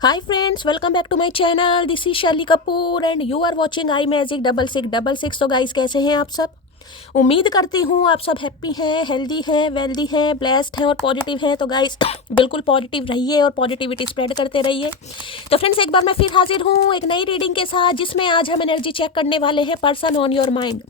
Hi friends, welcome back to my channel. This is Shelly Kapoor and you are watching I Magic 6666. तो guys कैसे हैं आप सब? उम्मीद करती हूँ आप सब हैप्पी हैं, हेल्दी हैं, वेल्दी हैं, ब्लेस्ड हैं और पॉजिटिव हैं। तो गाइस बिल्कुल पॉजिटिव रहिए और पॉजिटिविटी स्प्रेड करते रहिए। तो फ्रेंड्स एक बार मैं फिर हाजिर हूँ एक नई रीडिंग के साथ, जिसमें आज हम एनर्जी चेक करने वाले हैं पर्सन ऑन योर माइंड।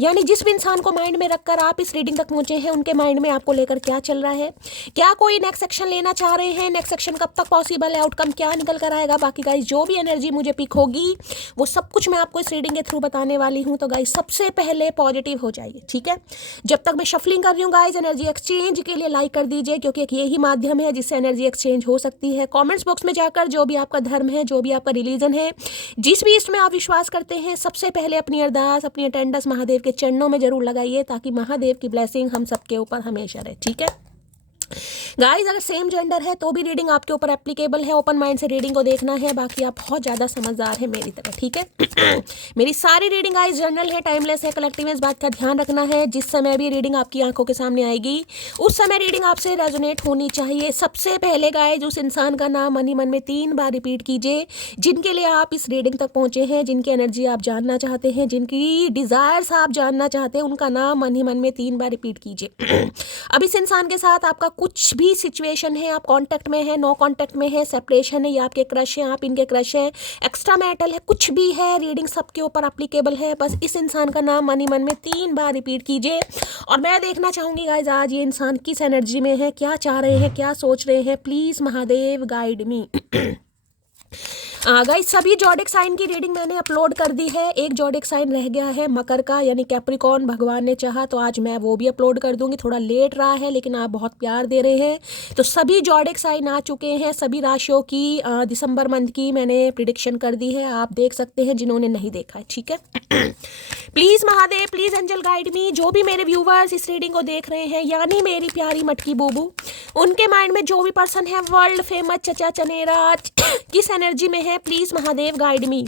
यानी जिस भी इंसान को माइंड में रखकर आप इस रीडिंग तक पहुंचे हैं, उनके माइंड में आपको लेकर क्या चल रहा है, क्या कोई नेक्स्ट सेक्शन लेना चाह रहे हैं, नेक्स्ट सेक्शन कब तक पॉसिबल है, आउटकम क्या निकल कर आएगा। बाकी गाइस जो भी एनर्जी मुझे पिक होगी वो सब कुछ मैं आपको इस रीडिंग के थ्रू बताने वाली हूँ। तो गाइस सबसे पहले पॉजिटिव हो जाइए, ठीक है। जब तक मैं शफलिंग कर रही हूँ गाइस, एनर्जी एक्सचेंज के लिए लाइक कर दीजिए, क्योंकि एक यही माध्यम है जिससे एनर्जी एक्सचेंज हो सकती है। कमेंट्स बॉक्स में जाकर जो भी आपका धर्म है, जो भी आपका रिलीजन है, जिस भी इसमें आप विश्वास करते हैं, सबसे पहले अपनी अरदास, अपनी अटेंडेंस महादेव के चरणों में जरूर लगाइए, ताकि महादेव की ब्लेसिंग हम सबके ऊपर हमेशा रहे, ठीक है। गाइस अगर सेम जेंडर है तो भी रीडिंग आपके ऊपर एप्लीकेबल है। ओपन माइंड से रीडिंग को देखना है। बाकी आप बहुत ज़्यादा समझदार है मेरी तरह, ठीक है। मेरी सारी रीडिंग गाइस जनरल है, टाइमलेस है, कलेक्टिव है। इस बात का ध्यान रखना है। जिस समय भी रीडिंग आपकी आंखों के सामने आएगी उस समय रीडिंग आपसे रेजोनेट होनी चाहिए। सबसे पहले गाइस उस इंसान का नाम मन ही मन में 3 बार रिपीट कीजिए, जिनके लिए आप इस रीडिंग तक पहुंचे हैं, जिनकी एनर्जी आप जानना चाहते हैं, जिनकी डिज़ायर्स आप जानना चाहते हैं, उनका नाम मन ही मन में 3 बार रिपीट कीजिए। अब इस इंसान के साथ आपका कुछ भी सिचुएशन है, आप कांटेक्ट में है, नो कांटेक्ट में है, सेपरेशन है, या आपके क्रश हैं, आप इनके क्रश हैं, एक्स्ट्रा मैरिटल है, कुछ भी है, रीडिंग सबके ऊपर एप्लीकेबल है। बस इस इंसान का नाम मन ही मन में 3 बार रिपीट कीजिए और मैं देखना चाहूंगी गाइज आज ये इंसान किस एनर्जी में है, क्या चाह रहे हैं, क्या सोच रहे हैं। Please Mahadev guide me. Guys सभी जॉडिक साइन की रीडिंग मैंने अपलोड कर दी है। एक जॉडिक साइन रह गया है मकर का, यानी कैप्रिकॉर्न। भगवान ने चाहा तो आज मैं वो भी अपलोड कर दूंगी। थोड़ा लेट रहा है लेकिन आप बहुत प्यार दे रहे हैं। तो सभी जॉडिक साइन आ चुके हैं। सभी राशियों की दिसंबर मंथ की मैंने प्रिडिक्शन कर दी है, आप देख सकते हैं जिन्होंने नहीं देखा है, ठीक है। Please Mahadev, please angel guide me. जो भी मेरे व्यूवर्स इस रीडिंग को देख रहे हैं, यानी मेरी प्यारी मटकी बूबू, उनके माइंड में जो भी पर्सन है वर्ल्ड फेमस चचा चनेरा किस एनर्जी में है, प्लीज महादेव गाइड मी।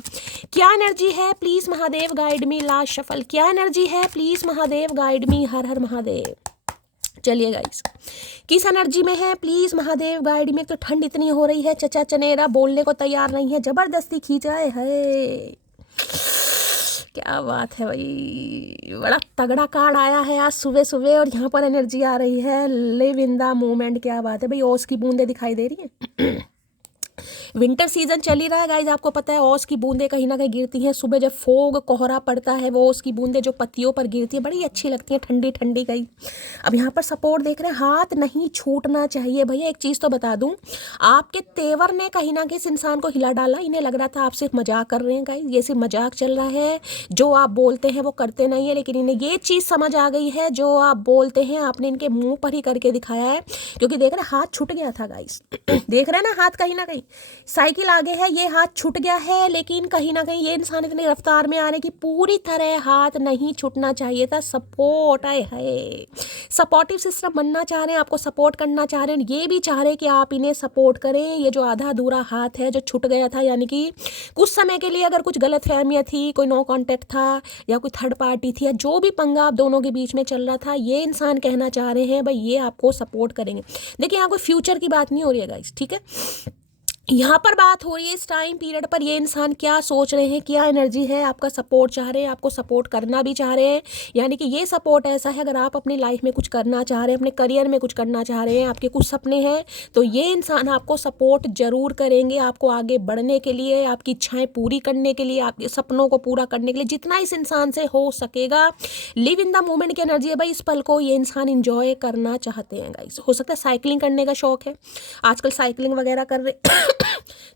क्या एनर्जी है, please Mahadev guide me. Last shuffle. क्या एनर्जी है, प्लीज महादेव गाइड मी। हर हर महादेव। चलिए गाइस किस एनर्जी में है, प्लीज महादेव गाइड में। तो ठंड इतनी हो रही है, चचा चनेरा बोलने को तैयार नहीं है, जबरदस्ती खींचाए है। क्या बात है भाई, बड़ा तगड़ा कार्ड आया है आज सुबह सुबह और यहाँ पर एनर्जी आ रही है लिव इन द मोमेंट। क्या बात है भाई, ओस की बूंदें दिखाई दे रही है। विंटर सीजन चल ही रहा है गाइज, आपको पता है ओस की बूंदें कहीं ना कहीं गिरती हैं। सुबह जब फोग कोहरा पड़ता है, वो ओस की बूंदें जो पत्तियों पर गिरती है बड़ी अच्छी लगती है, ठंडी ठंडी गई। अब यहाँ पर सपोर्ट देख रहे हैं, हाथ नहीं छूटना चाहिए भैया। एक चीज़ तो बता दूं, आपके तेवर ने कहीं ना कहीं इस इंसान को हिला डाला। इन्हें लग रहा था आप सिर्फ मजाक कर रहे हैं गाइज, ये सिर्फ मजाक चल रहा है, जो आप बोलते हैं वो करते नहीं है। लेकिन इन्हें ये चीज़ समझ आ गई है, जो आप बोलते हैं आपने इनके मुंह पर ही करके दिखाया है। क्योंकि देख रहे हाथ छूट गया था गाइज, देख रहे हैं ना, हाथ कहीं ना कहीं साइकिल आगे है, ये हाथ छूट गया है। लेकिन कहीं ना कहीं ये इंसान इतनी रफ्तार में आ रहे कि पूरी तरह हाथ नहीं छूटना चाहिए था। सपोर्ट आए है, सपोर्टिव सिस्टम बनना चाह रहे हैं, आपको सपोर्ट करना चाह रहे हैं, ये भी चाह रहे हैं कि आप इन्हें सपोर्ट करें। ये जो आधा अधूरा हाथ है जो छूट गया था, यानी कि कुछ समय के लिए अगर कुछ गलत फहमियाँ थी, कोई नो कॉन्टेक्ट था या कोई थर्ड पार्टी थी, या जो भी पंगा आप दोनों के बीच में चल रहा था, ये इंसान कहना चाह रहे हैं भाई ये आपको सपोर्ट करेंगे। देखिए यहाँ कोई फ्यूचर की बात नहीं हो रही है गाइस, ठीक है। यहाँ पर बात हो रही है इस टाइम पीरियड पर ये इंसान क्या सोच रहे हैं, क्या एनर्जी है, आपका सपोर्ट चाह रहे हैं, आपको सपोर्ट करना भी चाह रहे हैं। यानी कि ये सपोर्ट ऐसा है, अगर आप अपनी लाइफ में कुछ करना चाह रहे हैं, अपने करियर में कुछ करना चाह रहे हैं, आपके कुछ सपने हैं, तो ये इंसान आपको सपोर्ट जरूर करेंगे। आपको आगे बढ़ने के लिए, आपकी इच्छाएं पूरी करने के लिए, आपके सपनों को पूरा करने के लिए जितना इस इंसान से हो सकेगा। लिव इन द मोमेंट की एनर्जी है भाई, इस पल को ये इंसान इंजॉय करना चाहते हैं गाइस। हो सकता है साइकिलिंग करने का शौक है, आजकल साइकिलिंग वगैरह कर रहे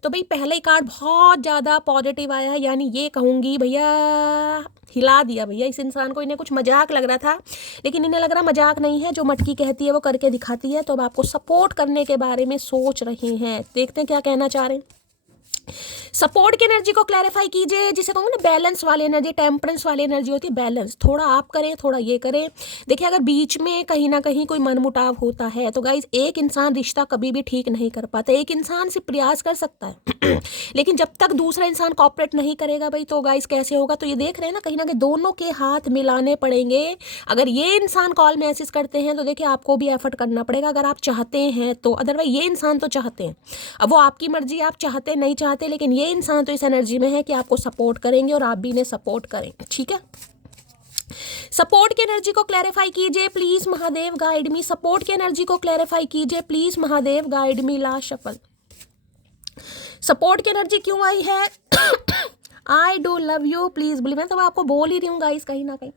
तो भाई पहले ही कार्ड बहुत ज़्यादा पॉजिटिव आया है, यानी ये कहूँगी भैया हिला दिया भैया इस इंसान को। इन्हें कुछ मजाक लग रहा था, लेकिन इन्हें लग रहा मजाक नहीं है, जो मटकी कहती है वो करके दिखाती है। तो अब आपको सपोर्ट करने के बारे में सोच रहे हैं, देखते हैं क्या कहना चाह रहे हैं। सपोर्ट की एनर्जी को क्लैरिफाई कीजिए, जिसे कहूँगा ना बैलेंस वाली एनर्जी, टेम्परेंस वाली एनर्जी होती है, बैलेंस। थोड़ा आप करें, थोड़ा ये करें। देखिए अगर बीच में कहीं ना कहीं कोई मनमुटाव होता है तो गाइज एक इंसान रिश्ता कभी भी ठीक नहीं कर पाता। एक इंसान सिर्फ प्रयास कर सकता है लेकिन जब तक दूसरा इंसान कॉपरेट नहीं करेगा भाई तो गाइज कैसे होगा। तो ये देख रहे हैं ना, कहीं ना कहीं दोनों के हाथ मिलाने पड़ेंगे। अगर ये इंसान कॉल मैसेज करते हैं तो देखिए आपको भी एफर्ट करना पड़ेगा अगर आप चाहते हैं तो। अदरवाइज ये इंसान तो चाहते हैं, अब वो आपकी मर्जी, आप चाहते नहीं चाहते, लेकिन ये इंसान तो इस एनर्जी में है कि आपको सपोर्ट करेंगे और आप भी इन्हें सपोर्ट करेंगे। ठीक है, सपोर्ट की एनर्जी को क्लैरिफाई कीजिए please Mahadev guide me. Support की एनर्जी को क्लैरिफाई कीजिए please Mahadev guide me. Last shuffle, support की एनर्जी क्यों आई है? I do love you please believe. मैं तो आपको बोल ही रही हूँ गाइस, कहीं ना कहीं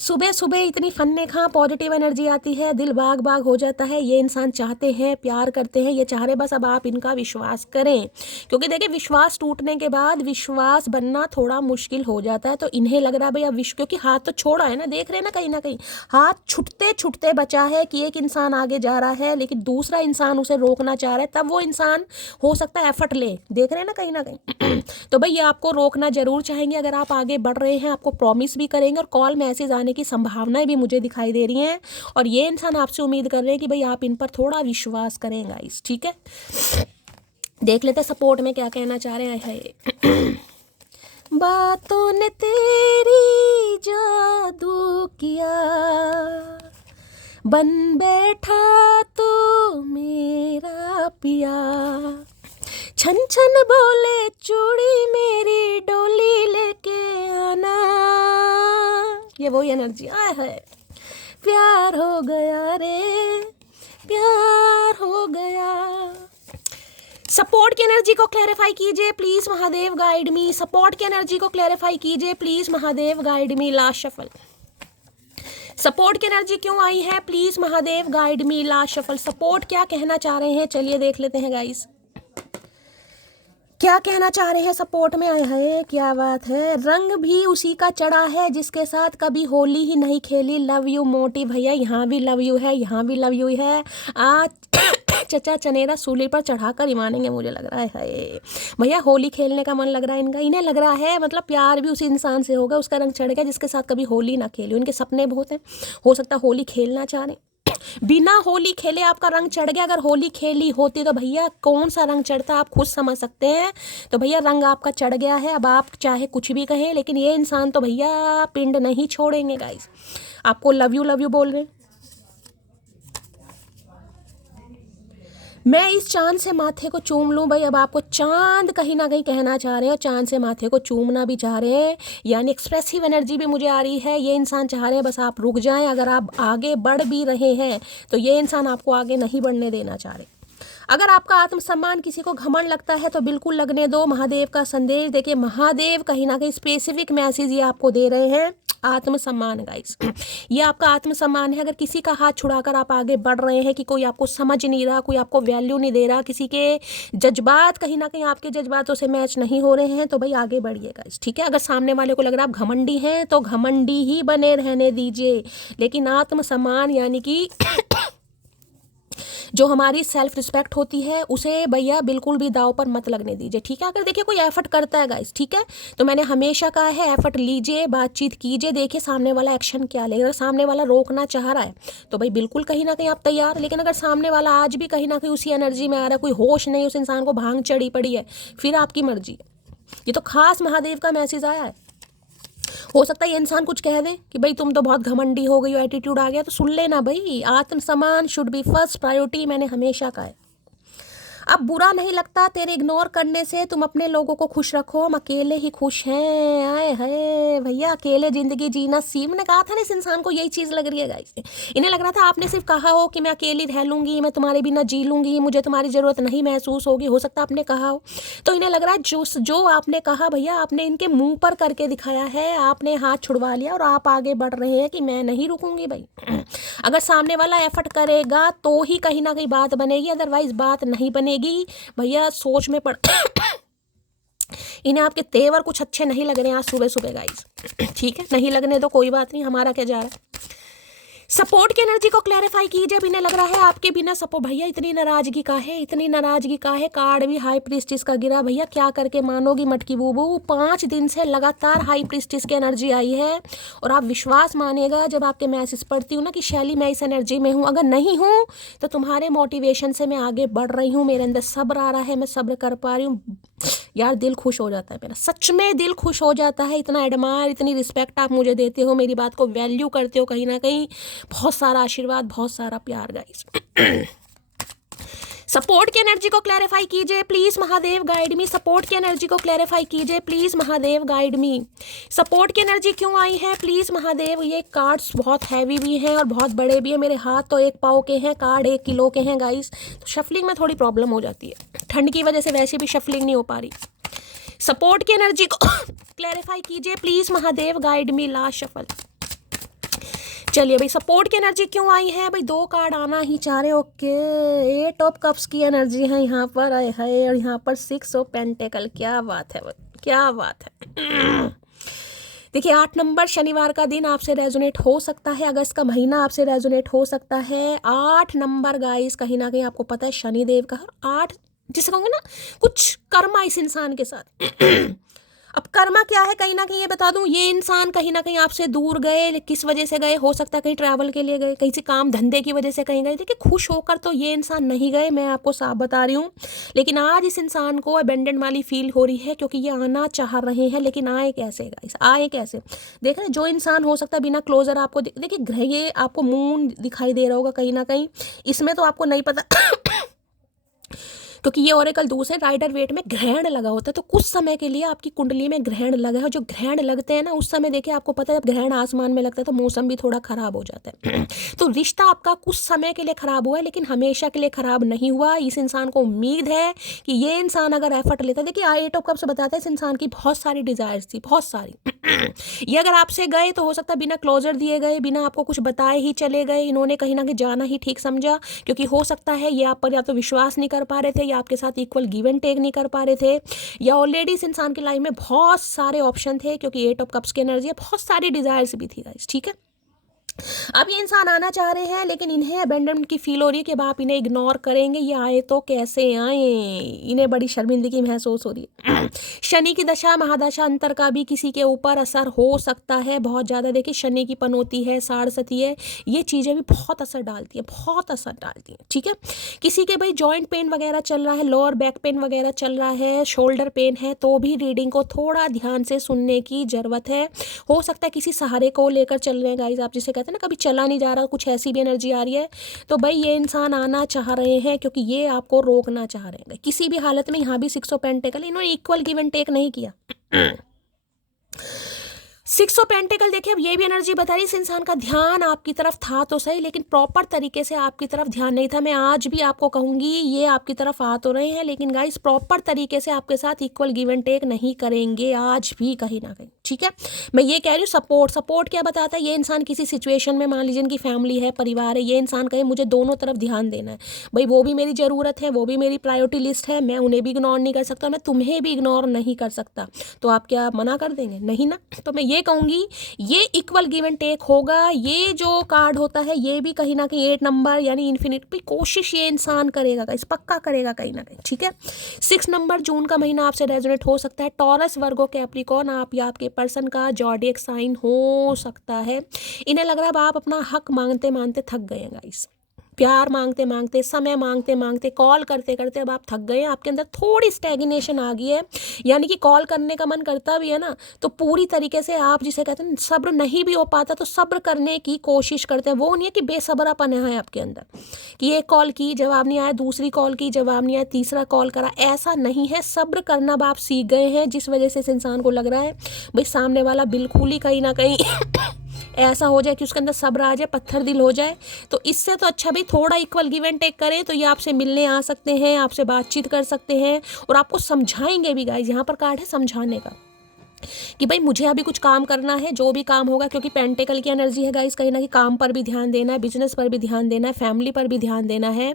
सुबह सुबह इतनी फन्ने खा पॉजिटिव एनर्जी आती है, दिल बाग बाग हो जाता है। ये इंसान चाहते हैं, प्यार करते हैं, ये चाह रहे, बस अब आप इनका विश्वास करें। क्योंकि देखिए विश्वास टूटने के बाद विश्वास बनना थोड़ा मुश्किल हो जाता है। तो इन्हें लग रहा है भाई अब विश्व, क्योंकि हाथ तो छोड़ा है ना, देख रहे हैं ना कहीं हाथ छुटते छुटते बचा है कि एक इंसान आगे जा रहा है लेकिन दूसरा इंसान उसे रोकना चाह रहा है। तब वो इंसान हो सकता है एफर्ट ले, देख रहे हैं ना कहीं तो भाई ये आपको रोकना जरूर चाहेंगे। अगर आप आगे बढ़ रहे हैं आपको प्रॉमिस भी करेंगे और कॉल मैसेज आने की संभावनाएं भी मुझे दिखाई दे रही हैं। और ये इंसान आपसे उम्मीद कर रहे हैं कि भाई आप इन पर थोड़ा विश्वास करें गाइस। ठीक है, देख लेते सपोर्ट में क्या कहना चाह रहे हैं। बातों ने तेरी जादू किया, बन बैठा तो मेरा पिया, छन छन बोले चूड़ी मेरी डोली लेके आना। ये वही एनर्जी आया है, प्यार हो गया रे, प्यार हो गया। सपोर्ट की एनर्जी को क्लैरिफाई कीजिए please Mahadev guide me. Support की एनर्जी को क्लैरिफाई कीजिए please Mahadev guide me. Last shuffle, support की एनर्जी क्यों आई है please Mahadev guide me. Last shuffle, support क्या कहना चाह रहे हैं, चलिए देख लेते हैं गाइस क्या कहना चाह रहे हैं सपोर्ट में। आए है, क्या बात है। रंग भी उसी का चढ़ा है जिसके साथ कभी होली ही नहीं खेली। लव यू मोटी भैया, यहाँ भी लव यू है, यहाँ भी लव यू है। आज चचा चनेरा सूली पर चढ़ाकर ही मानेंगे मुझे लग रहा है। भैया होली खेलने का मन लग रहा है इनका, इन्हें लग रहा है मतलब प्यार भी उसी इंसान से होगा, उसका रंग चढ़ गया जिसके साथ कभी होली ना खेली। उनके सपने बहुत हैं, हो सकता है होली खेलना चाह रहे, बिना होली खेले आपका रंग चढ़ गया। अगर होली खेली होती तो भैया कौन सा रंग चढ़ता आप खुद समझ सकते हैं। तो भैया रंग आपका चढ़ गया है, अब आप चाहे कुछ भी कहें लेकिन ये इंसान तो भैया पिंड नहीं छोड़ेंगे गाइस। आपको लव यू बोल रहे हैं। मैं इस चांद से माथे को चूम लूं भाई, अब आपको चांद कहीं ना कहीं कहना चाह रहे हैं और चांद से माथे को चूमना भी चाह रहे हैं, यानी एक्सप्रेसिव एनर्जी भी मुझे आ रही है। ये इंसान चाह रहे हैं बस आप रुक जाएं। अगर आप आगे बढ़ भी रहे हैं तो ये इंसान आपको आगे नहीं बढ़ने देना चाह रहे। अगर आपका आत्मसम्मान किसी को घमंड लगता है तो बिल्कुल लगने दो। महादेव का संदेश देखिए, महादेव कहीं ना कहीं स्पेसिफिक मैसेज ये आपको दे रहे हैं। आत्मसम्मान गाइस, ये आपका आत्मसम्मान है। अगर किसी का हाथ छुड़ाकर आप आगे बढ़ रहे हैं कि कोई आपको समझ नहीं रहा, कोई आपको वैल्यू नहीं दे रहा, किसी के जज्बात कहीं ना कहीं आपके जज्बातों से मैच नहीं हो रहे हैं तो भाई आगे बढ़िए गाइस। ठीक है, अगर सामने वाले को लग रहा है आप घमंडी हैं तो घमंडी ही बने रहने दीजिए, लेकिन आत्मसम्मान यानी कि जो हमारी सेल्फ रिस्पेक्ट होती है उसे भैया बिल्कुल भी दाव पर मत लगने दीजिए। ठीक है, अगर देखिए कोई एफर्ट करता है गाइस, ठीक है, तो मैंने हमेशा कहा है एफर्ट लीजिए, बातचीत कीजिए, देखिए सामने वाला एक्शन क्या लेगा। अगर सामने वाला रोकना चाह रहा है तो भाई बिल्कुल कहीं ना कहीं आप तैयार। लेकिन अगर सामने वाला आज भी कहीं ना कहीं उसी एनर्जी में आ रहा है, कोई होश नहीं, उस इंसान को भांग चढ़ी पड़ी है, फिर आपकी मर्जी है। ये तो खास महादेव का मैसेज आया है। हो सकता है ये इंसान कुछ कह दे कि भाई तुम तो बहुत घमंडी हो गई हो, एटीट्यूड आ गया, तो सुन लेना भाई, आत्मसम्मान शुड बी फर्स्ट प्रायोरिटी, मैंने हमेशा कहा है। अब बुरा नहीं लगता तेरे इग्नोर करने से, तुम अपने लोगों को खुश रखो, हम अकेले ही खुश हैं। आए है भैया, अकेले जिंदगी जीना सीम ने कहा था ना, इस इंसान को यही चीज़ लग रही है गाइस। इन्हें लग रहा था आपने सिर्फ कहा हो कि मैं अकेली रह लूंगी, मैं तुम्हारे बिना जी लूंगी, मुझे तुम्हारी ज़रूरत नहीं महसूस होगी, हो सकता आपने कहा हो। तो इन्हें लग रहा है जो आपने कहा भैया आपने इनके मुँह पर करके दिखाया है, आपने हाथ छुड़वा लिया और आप आगे बढ़ रहे हैं कि मैं नहीं रुकूंगी भाई। अगर सामने वाला एफर्ट करेगा तो ही कहीं ना कहीं बात बनेगी, अदरवाइज बात नहीं बनेगी भैया। सोच में पड़ इन्हें आपके तेवर कुछ अच्छे नहीं लग रहे हैं आज सुबह सुबह गाइस। ठीक है, नहीं लगने तो कोई बात नहीं, हमारा क्या जा रहा है। सपोर्ट की एनर्जी को क्लैरिफाई कीजिए। इन्हें लग रहा है आपके बिना सपोर्ट, भैया इतनी नाराजगी का है, इतनी नाराजगी का है। कार्ड भी हाई प्रीस्टिस का गिरा, भैया क्या करके मानोगी मटकी बूबू। 5 दिन से लगातार हाई प्रीस्टिस की एनर्जी आई है और आप विश्वास मानेगा जब आपके मैसेज पढ़ती हूँ ना कि शैली मैं इस एनर्जी में हूँ, अगर नहीं हूँ तो तुम्हारे मोटिवेशन से मैं आगे बढ़ रही हूँ, मेरे अंदर सब्र आ रहा है, मैं सब्र कर पा रही हूँ। यार दिल खुश हो जाता है मेरा, सच में दिल खुश हो जाता है। इतना एडमायर, इतनी रिस्पेक्ट आप मुझे देते हो, मेरी बात को वैल्यू करते हो कहीं ना कहीं। बहुत सारा आशीर्वाद, बहुत सारा प्यार गाइस। सपोर्ट की एनर्जी को क्लैरिफाई कीजिए please Mahadev guide me. Support की एनर्जी को क्लैरिफाई कीजिए please Mahadev guide me. Support की एनर्जी क्यों आई है प्लीज महादेव। ये कार्ड्स बहुत हैवी भी हैं और बहुत बड़े भी हैं, मेरे हाथ तो 1 पाव के हैं, कार्ड 1 किलो के हैं गाइस, तो शफलिंग में थोड़ी प्रॉब्लम हो जाती है। ठंड की वजह से वैसे भी शफलिंग नहीं हो पा रही। सपोर्ट की एनर्जी को क्लैरिफाई कीजिए please Mahadev guide me. Last shuffle. चलिए भाई, सपोर्ट की एनर्जी क्यों आई है भाई, 2 कार्ड आना ही चाह रहे। ओके, 8 ऑफ कप्स की एनर्जी है यहाँ पर, आए है, और यहाँ पर 6 ऑफ पेंटेकल। क्या बात है भाई, क्या बात है। देखिए 8 नंबर शनिवार का दिन आपसे रेजोनेट हो सकता है, अगस्त का महीना आपसे रेजोनेट हो सकता है। 8 नंबर गाइस, कहीं ना कहीं आपको पता है शनिदेव का 8, जिसे कहूँगे ना कुछ कर्मा इस इंसान के साथ। अब कर्मा क्या है, कहीं ना कहीं ये बता दूं, ये इंसान कहीं ना कहीं आपसे दूर गए, किस वजह से गए, हो सकता है कहीं ट्रैवल के लिए गए, कहीं से काम धंधे की वजह से कहीं गए। देखिए खुश होकर तो ये इंसान नहीं गए, मैं आपको साफ बता रही हूँ, लेकिन आज इस इंसान को अबेंडन वाली फील हो रही है, क्योंकि ये आना चाह रहे हैं, लेकिन आए कैसे गाइस, आए कैसे। देख रहे जो इंसान हो सकता है बिना क्लोजर आपको, देखिए ग्रह, ये आपको मून दिखाई दे रहा होगा कहीं ना कहीं, इसमें तो आपको नहीं पता क्योंकि ये ओरेकल दूसरे राइडर वेट में ग्रहण लगा होता है, तो कुछ समय के लिए आपकी कुंडली में ग्रहण लगा है। जो ग्रहण लगते हैं ना उस समय देखिए आपको पता है, जब ग्रहण आसमान में लगता है तो मौसम भी थोड़ा खराब हो जाता है। तो रिश्ता आपका कुछ समय के लिए खराब हुआ है, लेकिन हमेशा के लिए खराब नहीं हुआ। इस इंसान को उम्मीद है कि ये इंसान अगर एफर्ट लेता है, देखिए 8 ऑफ कप्स बताता है इस इंसान की बहुत सारी डिजायर्स थी, बहुत सारी। ये अगर आपसे गए तो हो सकता है बिना क्लोजर दिए गए, बिना आपको कुछ बताए ही चले गए। इन्होंने कहीं ना कहीं जाना ही ठीक समझा, क्योंकि हो सकता है ये आप पर या तो विश्वास नहीं कर पा रहे थे, या आपके साथ इक्वल गिव एंड टेक नहीं कर पा रहे थे, या ऑलरेडी इस इंसान की लाइफ में बहुत सारे ऑप्शन थे, क्योंकि 8 ऑफ कप्स की एनर्जी है, बहुत सारी डिजायर्स भी थी गाइस, ठीक है। अब ये इंसान आना चाह रहे हैं, लेकिन इन्हें अबेंडनमेंट की फील हो रही है कि अब आप इन्हें इग्नोर करेंगे, ये आए तो कैसे आए, इन्हें बड़ी शर्मिंदगी महसूस हो रही है। शनि की दशा महादशा अंतर का भी किसी के ऊपर असर हो सकता है बहुत ज़्यादा। देखिए शनि की पनौती है, साढ़सती है, ये चीज़ें भी बहुत असर डालती हैं, बहुत असर डालती हैं, ठीक है। किसी के भाई जॉइंट पेन वगैरह चल रहा है, लोअर बैक पेन वगैरह चल रहा है, शोल्डर पेन है, तो भी रीडिंग को थोड़ा ध्यान से सुनने की ज़रूरत है। हो सकता है किसी सहारे को लेकर चल रहे हैं गाइज, आप जिसे कहते हैं ना कभी चला नहीं जा रहा, कुछ ऐसी भी एनर्जी आ रही है, तो भाई ये इंसान आना चाह रहे हैं, क्योंकि ये आपको रोकना चाह रहे हैं किसी भी हालत में। यहाँ भी 6 ऑफ पेंटेकल, इन्होंने इक्वल गिव एंड टेक नहीं किया। 6 ऑफ पेंटेकल देखिए, अब ये भी एनर्जी बता रही है इस इंसान का ध्यान आपकी तरफ था तो सही, लेकिन प्रॉपर तरीके से आपकी तरफ ध्यान नहीं था। मैं आज भी आपको कहूंगी ये आपकी तरफ आ तो रहे हैं, लेकिन गाइस प्रॉपर तरीके से आपके साथ इक्वल गिव एंड टेक नहीं करेंगे आज भी कहीं ना कहीं, ठीक है। मैं ये कह रही हूँ सपोर्ट क्या बताता है, ये इंसान किसी सिचुएशन में, मान लीजिए इनकी फैमिली है, परिवार है, ये इंसान कहे मुझे दोनों तरफ ध्यान देना है, भाई वो भी मेरी ज़रूरत है, वो भी मेरी प्रायोरिटी लिस्ट है, मैं उन्हें भी इग्नोर नहीं कर सकता, मैं तुम्हें भी इग्नोर नहीं कर सकता, तो आप क्या मना कर देंगे, नहीं ना। तो मैं ये कहूँगी ये इक्वल गिव एंड टेक होगा। ये जो कार्ड होता है ये भी कहीं ना कहीं 8 नंबर यानी इन्फिनिट की कोशिश ये इंसान करेगा, इस पक्का करेगा कहीं ना कहीं, ठीक है। 6 नंबर जून का महीना आपसे रेजोनेट हो सकता है। टॉरस, वर्गो, कैप्रिकॉर्न, आप या आपके पर्सन का जॉडियक साइन हो सकता है। इन्हें लग रहा है अब आप अपना हक मांगते मांगते थक गए हैं गाइस, प्यार मांगते मांगते, समय मांगते मांगते, कॉल करते करते अब आप थक गए हैं, आपके अंदर थोड़ी स्टैग्नेशन आ गई है, यानी कि कॉल करने का मन करता भी है ना, तो पूरी तरीके से आप जिसे कहते हैं सब्र नहीं भी हो पाता, तो सब्र करने की कोशिश करते हैं। वो नहीं है कि बेसब्रापन है आपके अंदर कि एक कॉल की जवाब नहीं आया, दूसरी कॉल की जवाब नहीं आया, तीसरा कॉल करा, ऐसा नहीं है। सब्र करना अब आप सीख गए हैं, जिस वजह से इस इंसान को लग रहा है भाई सामने वाला बिल्कुल ही कहीं ना कहीं ऐसा हो जाए कि उसके अंदर सब्र आ जाए, पत्थर दिल हो जाए। तो इससे तो अच्छा भी थोड़ा इक्वल गिव एंड टेक करें, तो ये आपसे मिलने आ सकते हैं, आपसे बातचीत कर सकते हैं और आपको समझाएंगे भी गाइस। यहाँ पर कार्ड है समझाने का, कि भाई मुझे अभी कुछ काम करना है, जो भी काम होगा, क्योंकि पेंटिकल की एनर्जी है गाइस, कहीं ना कहीं काम पर भी ध्यान देना है, बिजनेस पर भी ध्यान देना है, फैमिली पर भी ध्यान देना है,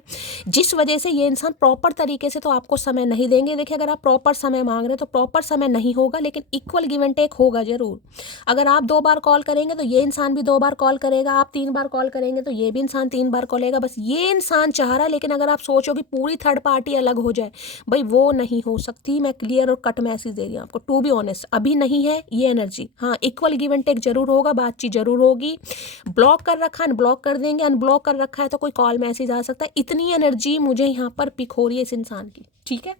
जिस वजह से ये इंसान प्रॉपर तरीके से तो आपको समय नहीं देंगे। देखिए, अगर आप प्रॉपर समय मांग रहे हो तो प्रॉपर समय नहीं होगा, लेकिन इक्वल गिव एंड टेक होगा जरूर। अगर आप 2 बार कॉल करेंगे तो ये इंसान भी 2 बार कॉल करेगा, आप 3 बार कॉल करेंगे तो ये भी इंसान 3 बार कॉलेगा। बस ये इंसान चाह रहा है, लेकिन अगर आप सोचो कि पूरी थर्ड पार्टी अलग हो जाए, भाई वो नहीं हो सकती। मैं क्लियर और कट मैसेज दे रही हूँ आपको, टू बी ऑनेस्ट, अभी नहीं है ये एनर्जी। हाँ, इक्वल गिव एंड टेक जरूर होगा, बातचीत जरूर होगी। ब्लॉक कर रखा है, अनब्लॉक कर देंगे, अनब्लॉक कर रखा है तो कोई कॉल मैसेज आ सकता है। इतनी एनर्जी मुझे यहाँ पर पिक हो रही है इस इंसान की, ठीक है।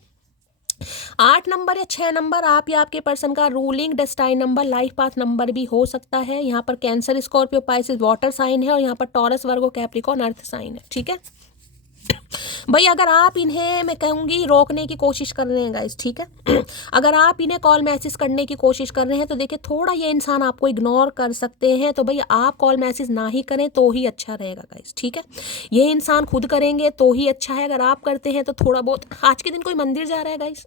8 नंबर या 6 नंबर आप या आपके पर्सन का ruling destiny number, life path number भी हो सकता है। यहाँ पर Cancer, Scorpio, Pisces water sign है, और यहाँ पर Taurus, Virgo, Capricorn earth sign है, ठीक है। भाई अगर आप इन्हें, मैं कहूँगी, रोकने की कोशिश कर रहे हैं गाइस, ठीक है, अगर आप इन्हें कॉल मैसेज करने की कोशिश कर रहे हैं तो देखिए थोड़ा ये इंसान आपको इग्नोर कर सकते हैं, तो भाई आप कॉल मैसेज ना ही करें तो ही अच्छा रहेगा गाइस, ठीक है। ये इंसान खुद करेंगे तो ही अच्छा है, अगर आप करते हैं तो थोड़ा बहुत। आज के दिन कोई मंदिर जा रहा है गाइस,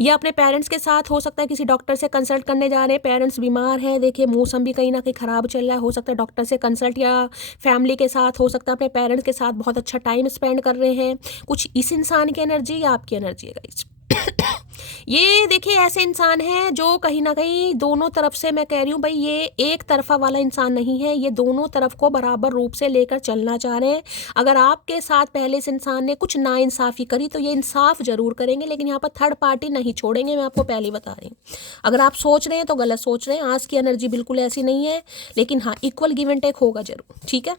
या अपने पेरेंट्स के साथ, हो सकता है किसी डॉक्टर से कंसल्ट करने जा रहे हैं, पेरेंट्स बीमार हैं, देखिए मौसम भी कहीं ना कहीं ख़राब चल रहा है, हो सकता है डॉक्टर से कंसल्ट, या फैमिली के साथ, हो सकता है अपने पेरेंट्स के साथ बहुत अच्छा टाइम स्पेंड कर रहे हैं। कुछ इस इंसान की एनर्जी या आपकी एनर्जी है गाइस। ये देखिए ऐसे इंसान हैं जो कहीं ना कहीं दोनों तरफ से, मैं कह रही हूँ भाई, ये एक तरफा वाला इंसान नहीं है, ये दोनों तरफ को बराबर रूप से लेकर चलना चाह रहे हैं। अगर आपके साथ पहले इस इंसान ने कुछ नाइंसाफ़ी करी तो ये इंसाफ जरूर करेंगे, लेकिन यहाँ पर थर्ड पार्टी नहीं छोड़ेंगे, मैं आपको पहले बता रही हूँ। अगर आप सोच रहे हैं तो गलत सोच रहे हैं, आज की एनर्जी बिल्कुल ऐसी नहीं है, लेकिन हाँ, इक्वल गिव एंड टेक होगा जरूर, ठीक है।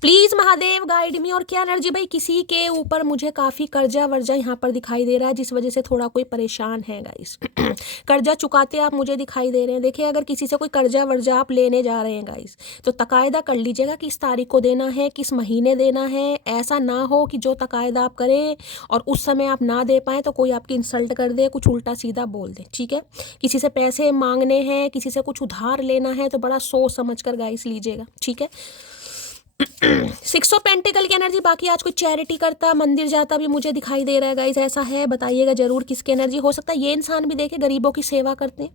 प्लीज महादेव गाइड मी। और क्या एनर्जी, भाई किसी के ऊपर मुझे काफ़ी कर्जा वर्जा यहाँ पर दिखाई दे रहा है, जिस वजह से थोड़ा कोई परेशान है गाइस। कर्जा चुकाते आप मुझे दिखाई दे रहे हैं। देखिए, अगर किसी से कोई कर्जा वर्जा आप लेने जा रहे हैं गाइस, तो तकायदा कर लीजिएगा किस तारीख को देना है, किस महीने देना है। ऐसा ना हो कि जो तकायदा आप करें और उस समय आप ना दे पाएँ तो कोई आपकी इंसल्ट कर दे, कुछ उल्टा सीधा बोल दे, ठीक है। किसी से पैसे मांगने हैं, किसी से कुछ उधार लेना है तो बड़ा सोच समझ कर गाइस लीजिएगा, ठीक है। 6 ऑफ पेंटिकल की एनर्जी। बाकी आज कोई चैरिटी करता, मंदिर जाता भी मुझे दिखाई दे रहा है गाइस, ऐसा है, बताइएगा जरूर किसकी एनर्जी। हो सकता है ये इंसान भी देखे गरीबों की सेवा करते हैं,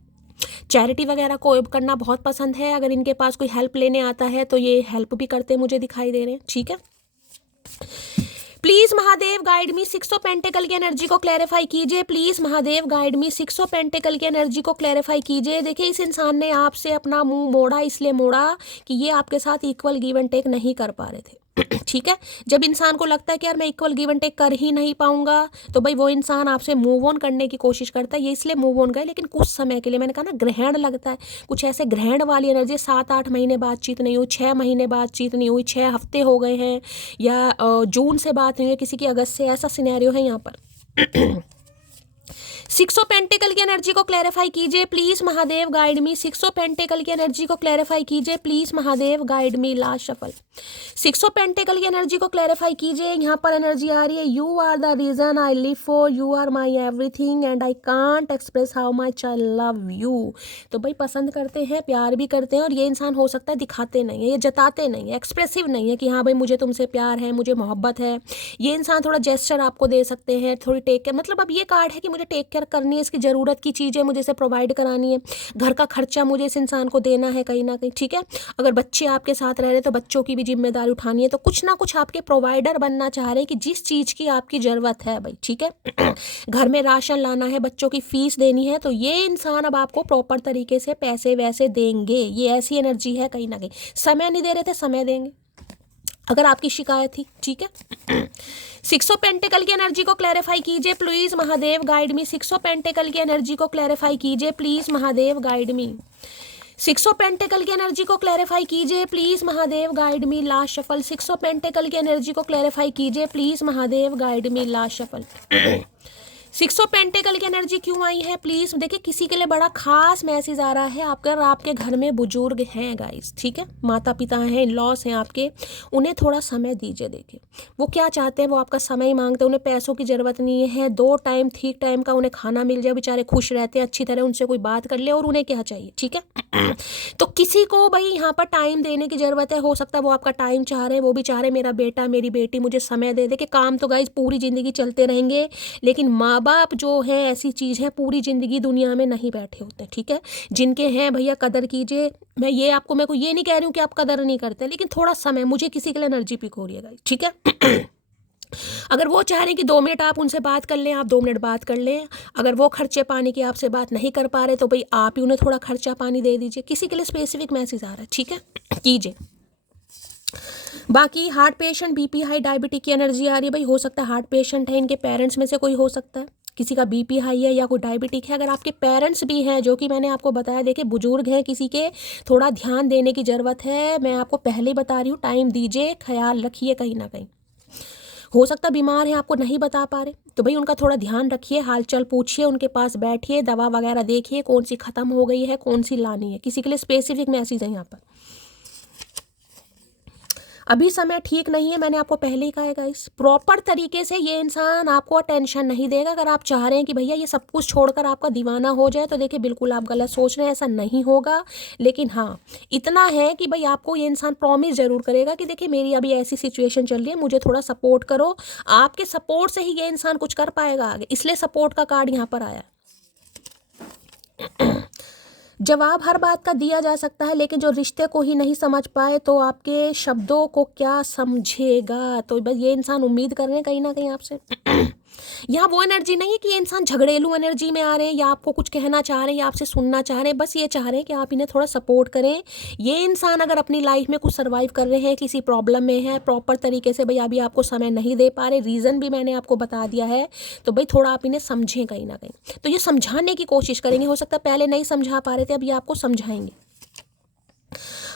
चैरिटी वगैरह को करना बहुत पसंद है। अगर इनके पास कोई हेल्प लेने आता है तो ये हेल्प भी करते मुझे दिखाई दे रहे हैं, ठीक है। Please Mahadev guide me, 6 of pentacle की एनर्जी को क्लैरिफाई कीजिए। Please Mahadev guide me, 6 of pentacle की एनर्जी को क्लैरिफाई कीजिए। देखिए, इस इंसान ने आपसे अपना मुंह मोड़ा, इसलिए मोड़ा कि ये आपके साथ इक्वल गिव एंड टेक नहीं कर पा रहे थे, ठीक है। जब इंसान को लगता है कि यार मैं इक्वल गिव एंड टेक कर ही नहीं पाऊंगा, तो भाई वो इंसान आपसे मूव ऑन करने की कोशिश करता है। ये इसलिए मूव ऑन गए, लेकिन कुछ समय के लिए, मैंने कहा ना ग्रहण लगता है, कुछ ऐसे ग्रहण वाली एनर्जी। 7-8 महीने बातचीत नहीं हुई, 6 महीने बातचीत नहीं हुई, 6 हफ्ते हो गए हैं, या जून से बात नहीं हुई किसी की, अगस्त से, ऐसा सिनेरियो है यहाँ पर। 6 ऑफ पेंटिकल की एनर्जी को क्लैरिफाई कीजिए please Mahadev guide me. 6 of pentacle की एनर्जी को क्लैरिफाई कीजिए please Mahadev guide me. Last shuffle. 6 of pentacle की एनर्जी को क्लैरिफाई कीजिए। यहाँ पर एनर्जी आ रही है, you are the reason I live for, you are my everything and I can't express how much I love you. तो भाई पसंद करते हैं, प्यार भी करते हैं, और ये इंसान हो सकता है दिखाते नहीं है, ये जताते नहीं है, एक्सप्रेसिव नहीं है कि हाँ भाई मुझे तुमसे प्यार है, मुझे मोहब्बत है। ये इंसान थोड़ा जेस्चर आपको दे सकते हैं, थोड़ी टेक केयर, मतलब अब ये कार्ड है कि मुझे टेक केयर करनी है, इसकी ज़रूरत की चीज़ें मुझे इसे प्रोवाइड करानी है, घर का खर्चा मुझे इस इंसान को देना है कहीं ना कहीं, ठीक है। अगर बच्चे आपके साथ रह रहे तो बच्चों की भी जिम्मेदारी उठानी है, तो कुछ ना कुछ आपके प्रोवाइडर बनना चाह रहे हैं कि जिस चीज़ की आपकी ज़रूरत है भाई, ठीक है। घर में राशन लाना है, बच्चों की फीस देनी है, तो ये इंसान अब आपको प्रॉपर तरीके से पैसे वैसे देंगे। ये ऐसी एनर्जी है, कहीं ना कहीं समय नहीं दे रहे थे, समय देंगे अगर आपकी शिकायत थी, ठीक है। 6 ऑफ पेंटिकल की एनर्जी को क्लैरिफाई कीजिए please Mahadev guide me. 6 of pentacle की एनर्जी को क्लैरिफाई कीजिए please Mahadev guide me. 6 of pentacle की एनर्जी को क्लैरिफाई कीजिए please Mahadev guide me. Last shuffle. 6 of pentacle की एनर्जी को क्लैरिफाई कीजिए please Mahadev guide me. Last shuffle. 6 of pentacle की एनर्जी क्यों आई है प्लीज देखिए, किसी के लिए बड़ा खास मैसेज आ रहा है। आपके घर में बुजुर्ग हैं गाइस, ठीक है, माता पिता हैं, लॉस हैं आपके, उन्हें थोड़ा समय दीजिए। देखिए वो क्या चाहते हैं, वो आपका समय ही मांगते हैं, उन्हें पैसों की ज़रूरत नहीं है, 2 टाइम ठीक टाइम का उन्हें खाना मिल जाए, बेचारे खुश रहते हैं, अच्छी तरह उनसे कोई बात कर ले, और उन्हें क्या चाहिए, ठीक है। तो किसी को भाई यहाँ पर टाइम देने की ज़रूरत है, हो सकता है वो आपका टाइम चाह रहे हैं, वो भी चाह रहे हैं मेरा बेटा मेरी बेटी मुझे समय दे दे। कि काम तो गाइस पूरी ज़िंदगी चलते रहेंगे, लेकिन माँ बाप जो है ऐसी चीज़ है, पूरी ज़िंदगी दुनिया में नहीं बैठे होते, ठीक है। जिनके हैं भैया कदर कीजिए। मैं को ये नहीं कह रही हूँ कि आप कदर नहीं करते, लेकिन थोड़ा समय, मुझे किसी के लिए एनर्जी पिक हो रही है गाइस, ठीक है। अगर वो चाह रहे हैं कि 2 मिनट आप उनसे बात कर लें, आप 2 मिनट बात कर लें। अगर वो खर्चे पानी की आपसे बात नहीं कर पा रहे तो भाई आप ही उन्हें थोड़ा खर्चा पानी दे दीजिए। किसी के लिए स्पेसिफिक मैसेज आ रहा है, ठीक है, कीजिए। बाकी heart patient, BP high, diabetic की एनर्जी आ रही है। भाई हो सकता है हार्ट पेशेंट है, इनके पेरेंट्स में से कोई हो सकता है, किसी का बीपी हाई है या कोई डायबिटिक है। अगर आपके पेरेंट्स भी हैं, जो कि मैंने आपको बताया, देखिए बुजुर्ग हैं किसी के, थोड़ा ध्यान देने की ज़रूरत है। मैं आपको पहले ही बता रही हूँ, टाइम दीजिए, ख्याल रखिए। कहीं ना कहीं हो सकता बीमार है, आपको नहीं बता पा रहे, तो भाई उनका थोड़ा ध्यान रखिए, हालचाल पूछिए, उनके पास बैठिए, दवा वगैरह देखिए कौन सी ख़त्म हो गई है, कौन सी लानी है। किसी के लिए स्पेसिफिक मैसेज है यहाँ पर। अभी समय ठीक नहीं है, मैंने आपको पहले ही कहा है गाइस। प्रॉपर तरीके से ये इंसान आपको अटेंशन नहीं देगा। अगर आप चाह रहे हैं कि भैया ये सब कुछ छोड़कर आपका दीवाना हो जाए, तो देखिए बिल्कुल आप गलत सोच रहे हैं, ऐसा नहीं होगा। लेकिन हाँ, इतना है कि भाई आपको ये इंसान प्रॉमिस जरूर करेगा कि देखिए मेरी अभी ऐसी सिचुएशन चल रही है, मुझे थोड़ा सपोर्ट करो। आपके सपोर्ट से ही ये इंसान कुछ कर पाएगा आगे, इसलिए सपोर्ट का कार्ड यहाँ पर आया। जवाब हर बात का दिया जा सकता है, लेकिन जो रिश्ते को ही नहीं समझ पाए तो आपके शब्दों को क्या समझेगा। तो बस ये इंसान उम्मीद कर रहे हैं कहीं ना कहीं आपसे। यहाँ वो एनर्जी नहीं है कि ये इंसान झगड़ेलू एनर्जी में आ रहे हैं या आपको कुछ कहना चाह रहे हैं या आपसे सुनना चाह रहे हैं। बस ये चाह रहे हैं कि आप इन्हें थोड़ा सपोर्ट करें। ये इंसान अगर अपनी लाइफ में कुछ सर्वाइव कर रहे हैं, किसी प्रॉब्लम में है, प्रॉपर तरीके से भाई अभी आपको समय नहीं दे पा रहे, रीज़न भी मैंने आपको बता दिया है, तो भाई थोड़ा आप इन्हें समझें कहीं ना कहीं। तो ये समझाने की कोशिश करेंगे। हो सकता है पहले नहीं समझा पा रहे थे, अब ये आपको समझाएंगे।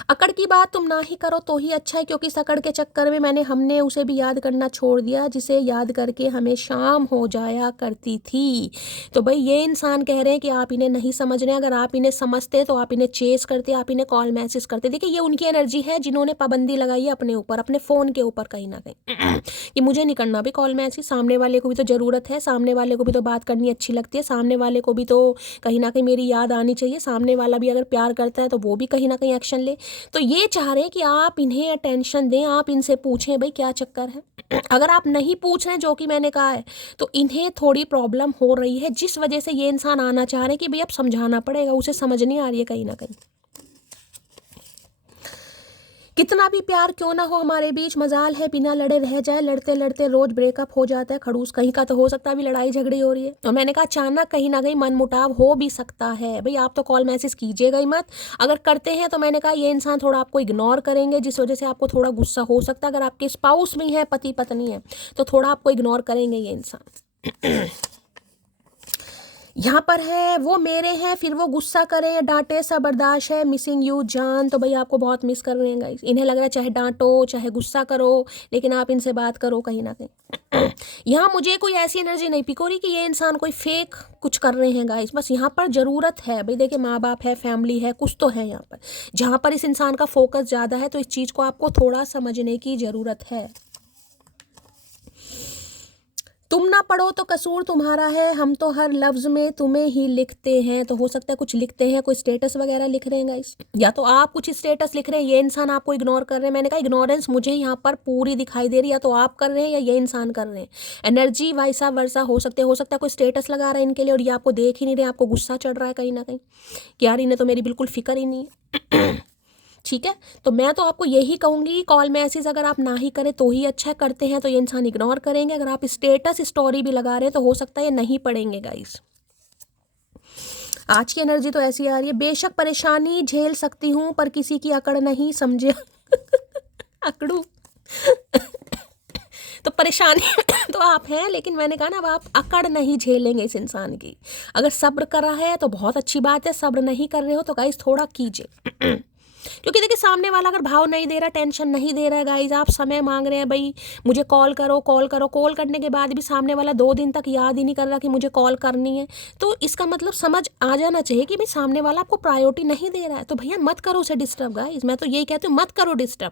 अकड़ की बात तुम ना ही करो तो ही अच्छा है, क्योंकि इस अकड़ के चक्कर में हमने उसे भी याद करना छोड़ दिया, जिसे याद करके हमें शाम हो जाया करती थी। तो भाई ये इंसान कह रहे हैं कि आप इन्हें नहीं समझ रहे हैं। अगर आप इन्हें समझते तो आप इन्हें चेस करते, आप इन्हें कॉल मैसेज करते। देखिए ये उनकी एनर्जी है जिन्होंने पाबंदी लगाई है अपने ऊपर, अपने फ़ोन के ऊपर कहीं ना कहीं, कि मुझे नहीं करना भी कॉल मैसेज। सामने वाले को भी तो ज़रूरत है, सामने वाले को भी तो बात करनी अच्छी लगती है, सामने वाले को भी तो कहीं ना कहीं मेरी याद आनी चाहिए। सामने वाला भी अगर प्यार करता है तो वो भी कहीं ना कहीं एक्शन ले। तो ये चाह रहे हैं कि आप इन्हें अटेंशन दें, आप इनसे पूछें भाई क्या चक्कर है। अगर आप नहीं पूछ रहे हैं, जो कि मैंने कहा है, तो इन्हें थोड़ी प्रॉब्लम हो रही है, जिस वजह से ये इंसान आना चाह रहे हैं कि भाई अब समझाना पड़ेगा, उसे समझ नहीं आ रही है कहीं ना कहीं। कितना भी प्यार क्यों ना हो हमारे बीच, मजाल है बिना लड़े रह जाए, लड़ते लड़ते रोज ब्रेकअप हो जाता है। खड़ूस कहीं का। तो हो सकता है अभी लड़ाई झगड़ी हो रही है, और मैंने कहा अचानक कहीं ना कहीं मन मुटाव हो भी सकता है। भाई आप तो कॉल मैसेज कीजिएगा ही मत। अगर करते हैं तो मैंने कहा ये इंसान थोड़ा आपको इग्नोर करेंगे, जिस वजह से आपको थोड़ा गुस्सा हो सकता है। अगर आपके स्पाउस में है, पति पत्नी है, तो थोड़ा आपको इग्नोर करेंगे ये इंसान। यहाँ पर है वो मेरे हैं, फिर वो गुस्सा करें डांटे, सब बर्दाश्त है, मिसिंग यू जान। तो भाई आपको बहुत मिस कर रहे हैं गाइस। इन्हें लग रहा है चाहे डांटो चाहे गुस्सा करो, लेकिन आप इनसे बात करो कहीं ना कहीं। यहाँ मुझे कोई ऐसी एनर्जी नहीं पिक हो रही कि ये इंसान कोई फेक कुछ कर रहे हैं गाइस। बस यहाँ पर ज़रूरत है भाई, देखिए माँ बाप है, फैमिली है, कुछ तो है यहाँ पर, जहाँ पर इस इंसान का फोकस ज़्यादा है। तो इस चीज़ को आपको थोड़ा समझने की ज़रूरत है। तुम ना पढ़ो तो कसूर तुम्हारा है, हम तो हर लफ्ज में तुम्हें ही लिखते हैं। तो हो सकता है कुछ लिखते हैं, कोई स्टेटस वगैरह लिख रहे हैं गाइस, या तो आप कुछ स्टेटस लिख रहे हैं, ये इंसान आपको इग्नोर कर रहे हैं। मैंने कहा इग्नोरेंस मुझे यहाँ पर पूरी दिखाई दे रही है, या तो आप कर रहे हैं या ये इंसान कर रहे हैं। एनर्जी वाइसा वर्सा हो सकते हैं। हो सकता है कोई स्टेटस लगा रहा है इनके लिए और ये आपको देख ही नहीं रहे, आपको गुस्सा चढ़ रहा है कहीं ना कहीं कि यार इन्हें तो मेरी बिल्कुल फिक्र ही नहीं है। ठीक है, तो मैं तो आपको यही कहूँगी, कॉल मैसेज अगर आप ना ही करें तो ही अच्छा है, करते हैं तो ये इंसान इग्नोर करेंगे। अगर आप स्टेटस स्टोरी भी लगा रहे हैं तो हो सकता है ये नहीं पढ़ेंगे गाइस। आज की एनर्जी तो ऐसी आ रही है, बेशक परेशानी झेल सकती हूँ पर किसी की अकड़ नहीं, समझे। अकड़ू। तो परेशानी तो आप हैं, लेकिन मैंने कहा ना अब आप अकड़ नहीं झेलेंगे इस इंसान की। अगर सब्र कर रहा है तो बहुत अच्छी बात है, सब्र नहीं कर रहे हो तो गाइस थोड़ा कीजिए। क्योंकि देखिए सामने वाला अगर भाव नहीं दे रहा, टेंशन नहीं दे रहा है गाइज, आप समय मांग रहे हैं भाई मुझे कॉल करो कॉल करो, कॉल करने के बाद भी सामने वाला 2 दिन तक याद ही नहीं कर रहा कि मुझे कॉल करनी है, तो इसका मतलब समझ आ जाना चाहिए कि भाई सामने वाला आपको प्रायोरिटी नहीं दे रहा है। तो भैया मत करो उसे डिस्टर्ब गाइज, मैं तो यही कहती हूँ मत करो डिस्टर्ब।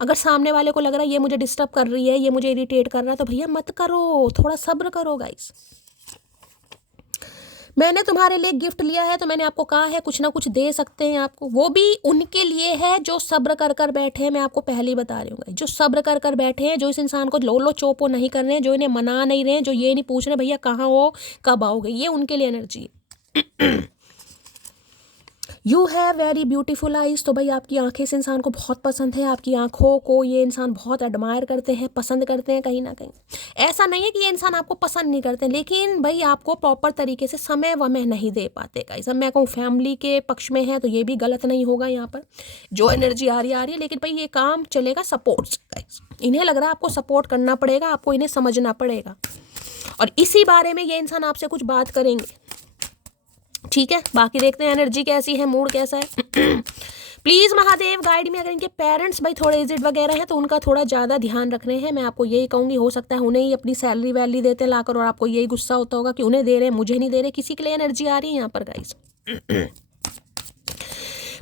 अगर सामने वाले को लग रहा है ये मुझे डिस्टर्ब कर रही है, ये मुझे इरिटेट कर रहा है, तो भैया मत करो, थोड़ा सब्र करो गाइज। मैंने तुम्हारे लिए गिफ्ट लिया है तो मैंने आपको कहा है कुछ ना कुछ दे सकते हैं आपको, वो भी उनके लिए है जो सब्र कर कर बैठे हैं। मैं आपको पहले ही बता रही हूँ, जो सब्र कर कर बैठे हैं, जो इस इंसान को लो लो चोपो नहीं कर रहे हैं, जो इन्हें मना नहीं रहे हैं, जो ये नहीं पूछ रहे भैया कहाँ हो, कब आओगे, ये उनके लिए एनर्जी है। You have very beautiful eyes, तो भाई आपकी आंखें इस इंसान को बहुत पसंद है, आपकी आंखों को ये इंसान बहुत एडमायर करते हैं, पसंद करते हैं। कहीं ना कहीं ऐसा नहीं है कि ये इंसान आपको पसंद नहीं करते, लेकिन भाई आपको प्रॉपर तरीके से समय वमय नहीं दे पाते। गाइस अब मैं कहूँ फैमिली के पक्ष में है तो ये भी गलत नहीं होगा, यहाँ पर जो एनर्जी आ रही है, लेकिन भाई ये काम चलेगा सपोर्ट्स। गाइस इन्हें लग रहा है आपको सपोर्ट करना पड़ेगा, आपको इन्हें समझना पड़ेगा, और इसी बारे में ये इंसान आपसे कुछ बात करेंगे। ठीक है, बाकी देखते हैं एनर्जी कैसी है, मूड कैसा है। प्लीज़ महादेव गाइड में, अगर इनके पेरेंट्स भाई थोड़े एजिड वगैरह हैं तो उनका थोड़ा ज़्यादा ध्यान रख रहे हैं। मैं आपको यही कहूँगी, हो सकता है उन्हें ही अपनी सैलरी वैलरी देते हैं लाकर, और आपको यही गुस्सा होता होगा कि उन्हें दे रहे हैं मुझे नहीं दे रहे। किसी के लिए एनर्जी आ रही है यहाँ पर guys.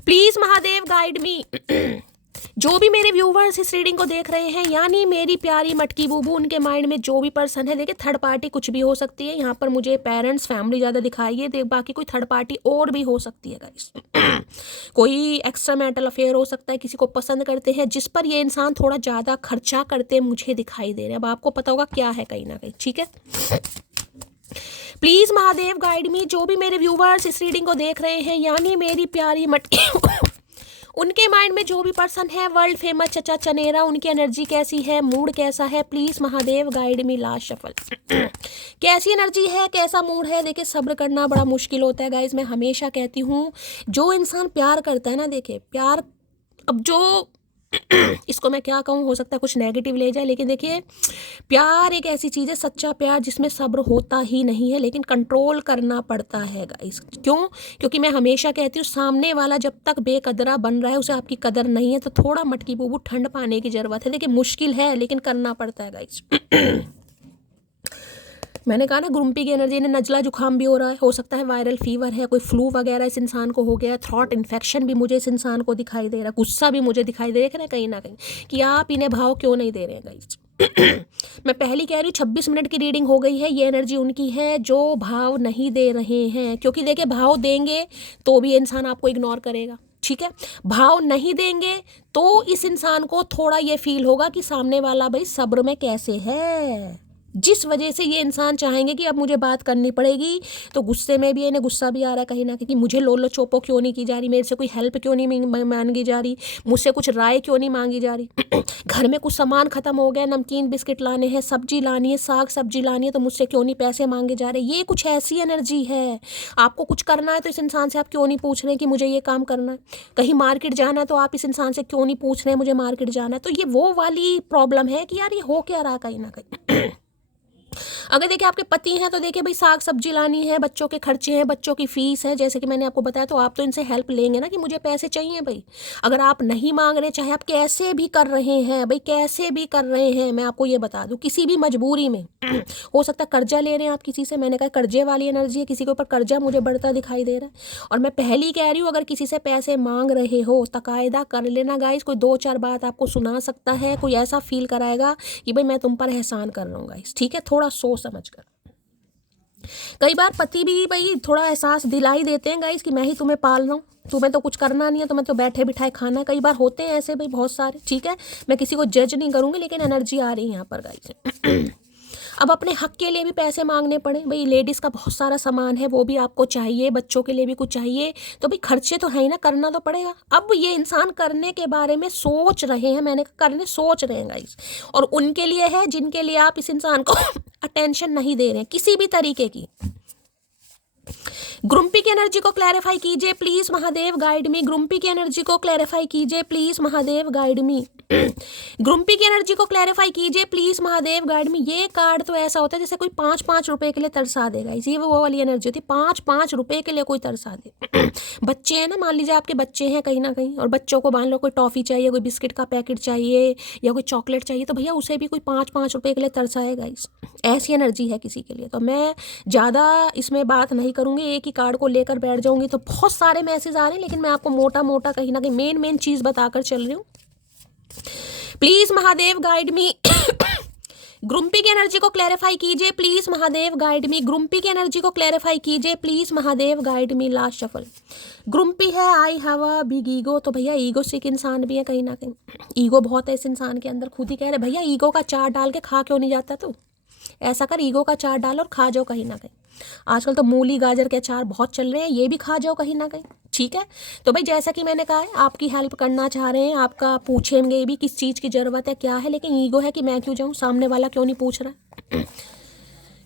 Please Mahadev guide me, जो भी मेरे व्यूवर्स इस रीडिंग को देख रहे हैं, यानी मेरी प्यारी मटकी बूबू, उनके माइंड में जो भी पर्सन है, देखिए थर्ड पार्टी कुछ भी हो सकती है यहाँ पर, मुझे पेरेंट्स फैमिली ज़्यादा दिखाई है, देख बाकी कोई थर्ड पार्टी और भी हो सकती है गाइस। कोई एक्स्ट्रा मैरिटल अफेयर हो सकता है, किसी को पसंद करते हैं जिस पर ये इंसान थोड़ा ज़्यादा खर्चा करते मुझे दिखाई दे रहे हैं। अब आपको पता होगा क्या है कहीं ना कहीं। ठीक है, प्लीज़ महादेव गाइड मी, जो भी मेरे व्यूवर्स इस रीडिंग को देख रहे हैं, यानी मेरी प्यारी मटकी उनके माइंड में जो भी पर्सन है, वर्ल्ड फेमस चचा चनेरा, उनकी एनर्जी कैसी है, मूड कैसा है, please Mahadev guide me. Last shuffle कैसी एनर्जी है, कैसा मूड है। देखिए सब्र करना बड़ा मुश्किल होता है गाइज, मैं हमेशा कहती हूँ जो इंसान प्यार करता है ना, देखिए प्यार, अब जो इसको मैं क्या कहूँ, हो सकता है कुछ नेगेटिव ले जाए, लेकिन देखिए प्यार एक ऐसी चीज़ है, सच्चा प्यार जिसमें सब्र होता ही नहीं है, लेकिन कंट्रोल करना पड़ता है गाइस। क्यों? क्योंकि मैं हमेशा कहती हूँ सामने वाला जब तक बेकदरा बन रहा है, उसे आपकी कदर नहीं है, तो थोड़ा मटकी बूबू ठंड पाने की ज़रूरत है। देखिए मुश्किल है लेकिन करना पड़ता है गाइस। मैंने कहा ना ग्रुम्पी की एनर्जी, इन्हें नजला जुकाम भी हो रहा है, हो सकता है वायरल फीवर है, कोई फ्लू वगैरह इस इंसान को हो गया है, थ्रॉट इन्फेक्शन भी मुझे इस इंसान को दिखाई दे रहा है, गुस्सा भी मुझे दिखाई दे रहा है कहीं ना कहीं कि आप इन्हें भाव क्यों नहीं दे रहे हैं गाइस। मैं पहली कह रही हूँ 26 मिनट की रीडिंग हो गई है, ये एनर्जी उनकी है जो भाव नहीं दे रहे हैं, क्योंकि देखिए भाव देंगे तो भी इंसान आपको इग्नोर करेगा। ठीक है, भाव नहीं देंगे तो इस इंसान को थोड़ा ये फील होगा कि सामने वाला भाई सब्र में कैसे है, जिस वजह से ये इंसान चाहेंगे कि अब मुझे बात करनी पड़ेगी, तो गुस्से में भी इन्हें गुस्सा भी आ रहा है कहीं ना कहीं कि मुझे लोलो चोपो क्यों नहीं की जा रही, मेरे से कोई हेल्प क्यों नहीं मांगी जा रही, मुझसे कुछ राय क्यों नहीं मांगी जा रही। घर में कुछ सामान ख़त्म हो गया, नमकीन बिस्किट लाने हैं, सब्जी लानी है, साग सब्जी लानी है, तो मुझसे क्यों नहीं पैसे मांगे जा रहे। ये कुछ ऐसी एनर्जी है, आपको कुछ करना है तो इस इंसान से आप क्यों नहीं पूछ रहे हैं कि मुझे ये काम करना है। कहीं मार्केट जाना है तो आप इस इंसान से क्यों नहीं पूछ रहे हैं मुझे मार्केट जाना है। तो ये वो वाली प्रॉब्लम है कि यार ये हो क्या रहा कहीं ना कहीं। अगर देखिए आपके पति हैं तो देखिए भाई साग सब्जी लानी है, बच्चों के खर्चे हैं, बच्चों की फीस है, जैसे कि मैंने आपको बताया, तो आप तो इनसे हेल्प लेंगे ना कि मुझे पैसे चाहिए भाई। अगर आप नहीं मांग रहे, चाहे आप कैसे भी कर रहे हैं भाई, कैसे भी कर रहे हैं, मैं आपको ये बता दूं किसी भी मजबूरी में हो सकता है कर्जा ले रहे हैं आप किसी से, मैंने कहा कर्जे वाली एनर्जी है, किसी के ऊपर कर्जा मुझे बढ़ता दिखाई दे रहा है। और मैं पहली कह रही हूँ अगर किसी से पैसे मांग रहे हो तकायदा कर लेना गाइस, कोई 2-4 बात आपको सुना सकता है, कोई ऐसा फील कराएगा कि भाई मैं तुम पर एहसान कर रहा हूँ गाइस। ठीक है, थोड़ा सोच समझ कर। कई बार पति भी भाई थोड़ा एहसास दिला ही देते हैं गाइस कि मैं ही तुम्हें पाल रहा हूँ, तुम्हें तो कुछ करना नहीं है, तुम्हें तो बैठे बिठाए खाना। कई बार होते हैं ऐसे भाई बहुत सारे। ठीक है, मैं किसी को जज नहीं करूँगी, लेकिन एनर्जी आ रही है यहाँ पर गाइस। अब अपने हक के लिए भी पैसे मांगने पड़े भाई, लेडीज़ का बहुत सारा सामान है वो भी आपको चाहिए, बच्चों के लिए भी कुछ चाहिए, तो भाई खर्चे तो है ही ना, करना तो पड़ेगा। अब ये इंसान करने के बारे में सोच रहे हैं, मैंने करने सोच रहे हैं गाइस, और उनके लिए है जिनके लिए आप इस इंसान को अटेंशन नहीं दे रहे हैं किसी भी तरीके की। ग्रुम्पी की एनर्जी को क्लैरिफाई कीजिए please Mahadev guide me. Grumpy की एनर्जी को क्लैरिफाई कीजिए please Mahadev guide me. Grumpy की एनर्जी को क्लैरिफाई कीजिए प्लीज महादेव गाइड मी। ये कार्ड तो ऐसा होता है जैसे कोई 5-5 रुपए के लिए तरसा देगा, ये वो वाली एनर्जी होती है, 5-5 रुपए के लिए कोई तरसा दे। बच्चे हैं ना, मान लीजिए आपके बच्चे हैं कहीं ना कहीं, और बच्चों को मान लो कोई टॉफी चाहिए, कोई बिस्किट का पैकेट चाहिए या कोई चॉकलेट चाहिए, तो भैया उसे भी कोई 5-5 रुपए के लिए तरसाएगा। इस ऐसी एनर्जी है किसी के लिए। तो मैं ज़्यादा इसमें बात नहीं करूँगी, एक ही कार्ड को लेकर बैठ जाऊँगी तो बहुत सारे मैसेज आ रहे हैं, लेकिन मैं आपको मोटा मोटा कहीं ना कहीं मेन चीज़ बताकर चल रही हूँ। Please Mahadev guide me. Grumpy की एनर्जी को क्लैरिफाई कीजिए please, Mahadev guide me. Grumpy की एनर्जी को क्लैरिफाई कीजिए please, Mahadev guide me. Last shuffle. Grumpy है I have a big ego, तो भैया ईगो सिक इंसान भी है कहीं ना कहीं, ईगो बहुत है इस इंसान के अंदर। खुद ही कह रहे भैया ईगो का चाट डाल के खा क्यों नहीं जाता तू, ऐसा कर ईगो का चाट डाल और खा जाओ कहीं ना कहीं। आजकल तो मूली गाजर के अचार बहुत चल रहे हैं, ये भी खा जाओ कहीं ना कहीं, ठीक है। तो भाई जैसा कि मैंने कहा है, आपकी हेल्प करना चाह रहे हैं, आपका पूछेंगे भी किस चीज़ की ज़रूरत है क्या है, लेकिन ईगो है कि मैं क्यों जाऊँ, सामने वाला क्यों नहीं पूछ रहा है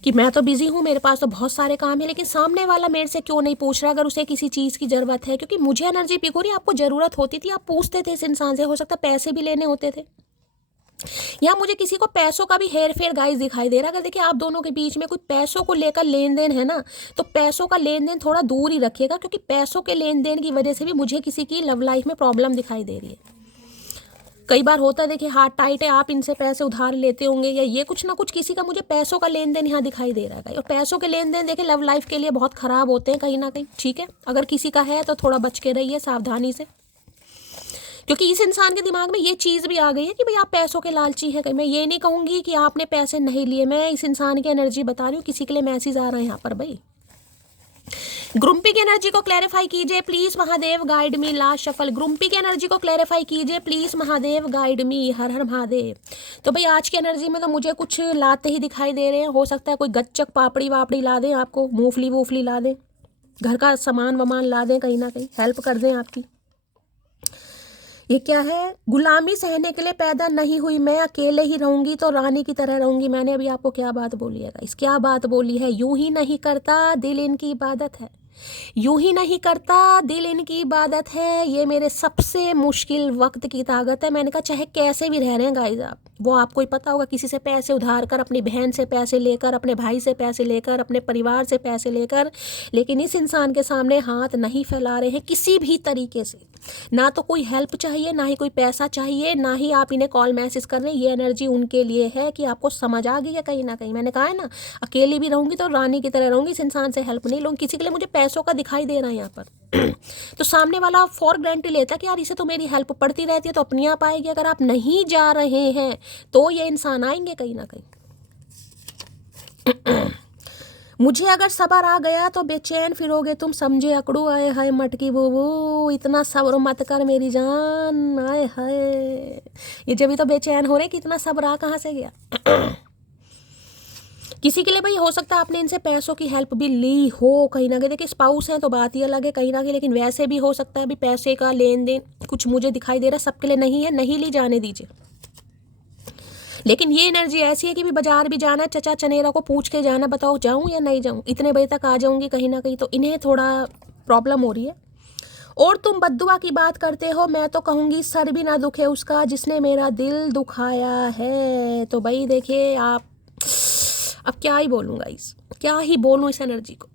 कि मैं तो बिजी हूँ, मेरे पास तो बहुत सारे काम है, लेकिन सामने वाला मेरे से क्यों नहीं पूछ रहा अगर उसे किसी चीज़ की ज़रूरत है। क्योंकि मुझे एनर्जी पिक हो रही, आपको ज़रूरत होती थी, आप पूछते थे इस इंसान से, हो सकता है पैसे भी लेने होते थे। यहाँ मुझे किसी को पैसों का भी हेर फेर गाइस दिखाई दे रहा है। अगर देखिए आप दोनों के बीच में कोई पैसों को लेकर लेन देन है ना, तो पैसों का लेन देन थोड़ा दूर ही रखिएगा, क्योंकि पैसों के लेन देन की वजह से भी मुझे किसी की लव लाइफ में प्रॉब्लम दिखाई दे रही है। कई बार होता है, देखिए हाथ टाइट है, आप इनसे पैसे उधार लेते होंगे या ये कुछ ना कुछ किसी का मुझे पैसों का लेन देन यहाँ दिखाई दे रहा है। और पैसों के लेन देन देखिए लव लाइफ के लिए बहुत ख़राब होते हैं कहीं ना कहीं, ठीक है। अगर किसी का है तो थोड़ा बच के रहिए, सावधानी से, क्योंकि इस इंसान के दिमाग में ये चीज़ भी आ गई है कि भाई आप पैसों के लालची हैं। मैं ये नहीं कहूँगी कि आपने पैसे नहीं लिए, मैं इस इंसान की एनर्जी बता रही हूँ, किसी के लिए मैसेज आ रहा है यहाँ पर। भाई ग्रुम्पी की एनर्जी को क्लैरिफाई कीजिए please, Mahadev guide me. Last shuffle. Grumpy की एनर्जी को क्लैरिफाई कीजिए प्लीज, महादेव गाइड मी। हर हर महादेव। तो भाई आज की एनर्जी में तो मुझे कुछ लाते ही दिखाई दे रहे हैं, हो सकता है कोई गच्चक पापड़ी वापड़ी ला दें आपको, मूंगफली वूफली ला दें, घर का सामान वामान ला दें, कहीं ना कहीं हेल्प कर दें आपकी। ये क्या है, गुलामी सहने के लिए पैदा नहीं हुई मैं, अकेले ही रहूंगी तो रानी की तरह रहूंगी। मैंने अभी आपको क्या बात बोली है गाइस, क्या बात बोली है, यूं ही नहीं करता दिल इनकी इबादत है, यूं ही नहीं करता दिल इनकी इबादत है, ये मेरे सबसे मुश्किल वक्त की ताकत है। मैंने कहा चाहे कैसे भी रह रहे हैं गाइस आप, वो आपको ही पता होगा, किसी से पैसे उधार कर, अपनी बहन से पैसे लेकर, अपने भाई से पैसे लेकर, अपने परिवार से पैसे लेकर, लेकिन इस इंसान के सामने हाथ नहीं फैला रहे हैं किसी भी तरीके से। ना तो कोई हेल्प चाहिए, ना ही कोई पैसा चाहिए, ना ही आप इन्हें कॉल मैसेज कर रहे हैं। ये एनर्जी उनके लिए है कि आपको समझ आ गई है कहीं ना कहीं। मैंने कहा है ना, अकेली भी रहूंगी तो रानी की तरह रहूंगी, इस इंसान से हेल्प नहीं लूंगी। किसी के लिए मुझे पैसों का दिखाई दे रहा है यहाँ पर तो सामने वाला फॉर ग्रांटेड लेता है कि यार इसे तो मेरी हेल्प पड़ती रहती है, तो अपनी आप आएगी। अगर आप नहीं जा रहे हैं तो ये इंसान आएंगे कहीं ना कहीं मुझे अगर सबर आ गया तो बेचैन फिरोगे तुम, समझे अकड़ू। आए हाय मटकी बुबू, इतना सब्र मत कर मेरी जान, आए हाय। ये जब भी तो बेचैन हो रहे कि इतना सब्र आ कहाँ से गया किसी के लिए भाई हो सकता है आपने इनसे पैसों की हेल्प भी ली हो कहीं ना कहीं। देखिए स्पाउस हैं तो बात ही अलग है कहीं ना कहीं, लेकिन वैसे भी हो सकता है भी पैसे का लेन देन कुछ मुझे दिखाई दे रहा है, सबके लिए नहीं है, नहीं ली जाने दीजिए। लेकिन ये एनर्जी ऐसी है कि भी बाजार भी जाना है, चचा चनेरा को पूछ के जाना, बताओ जाऊं या नहीं जाऊं, इतने बजे तक आ जाऊंगी कहीं ना कहीं, तो इन्हें थोड़ा प्रॉब्लम हो रही है। और तुम बद्दुआ की बात करते हो, मैं तो कहूँगी सर भी ना दुखे उसका जिसने मेरा दिल दुखाया है। तो भाई देखिए आप, अब क्या ही बोलूँगा क्या ही बोलूँ इस एनर्जी को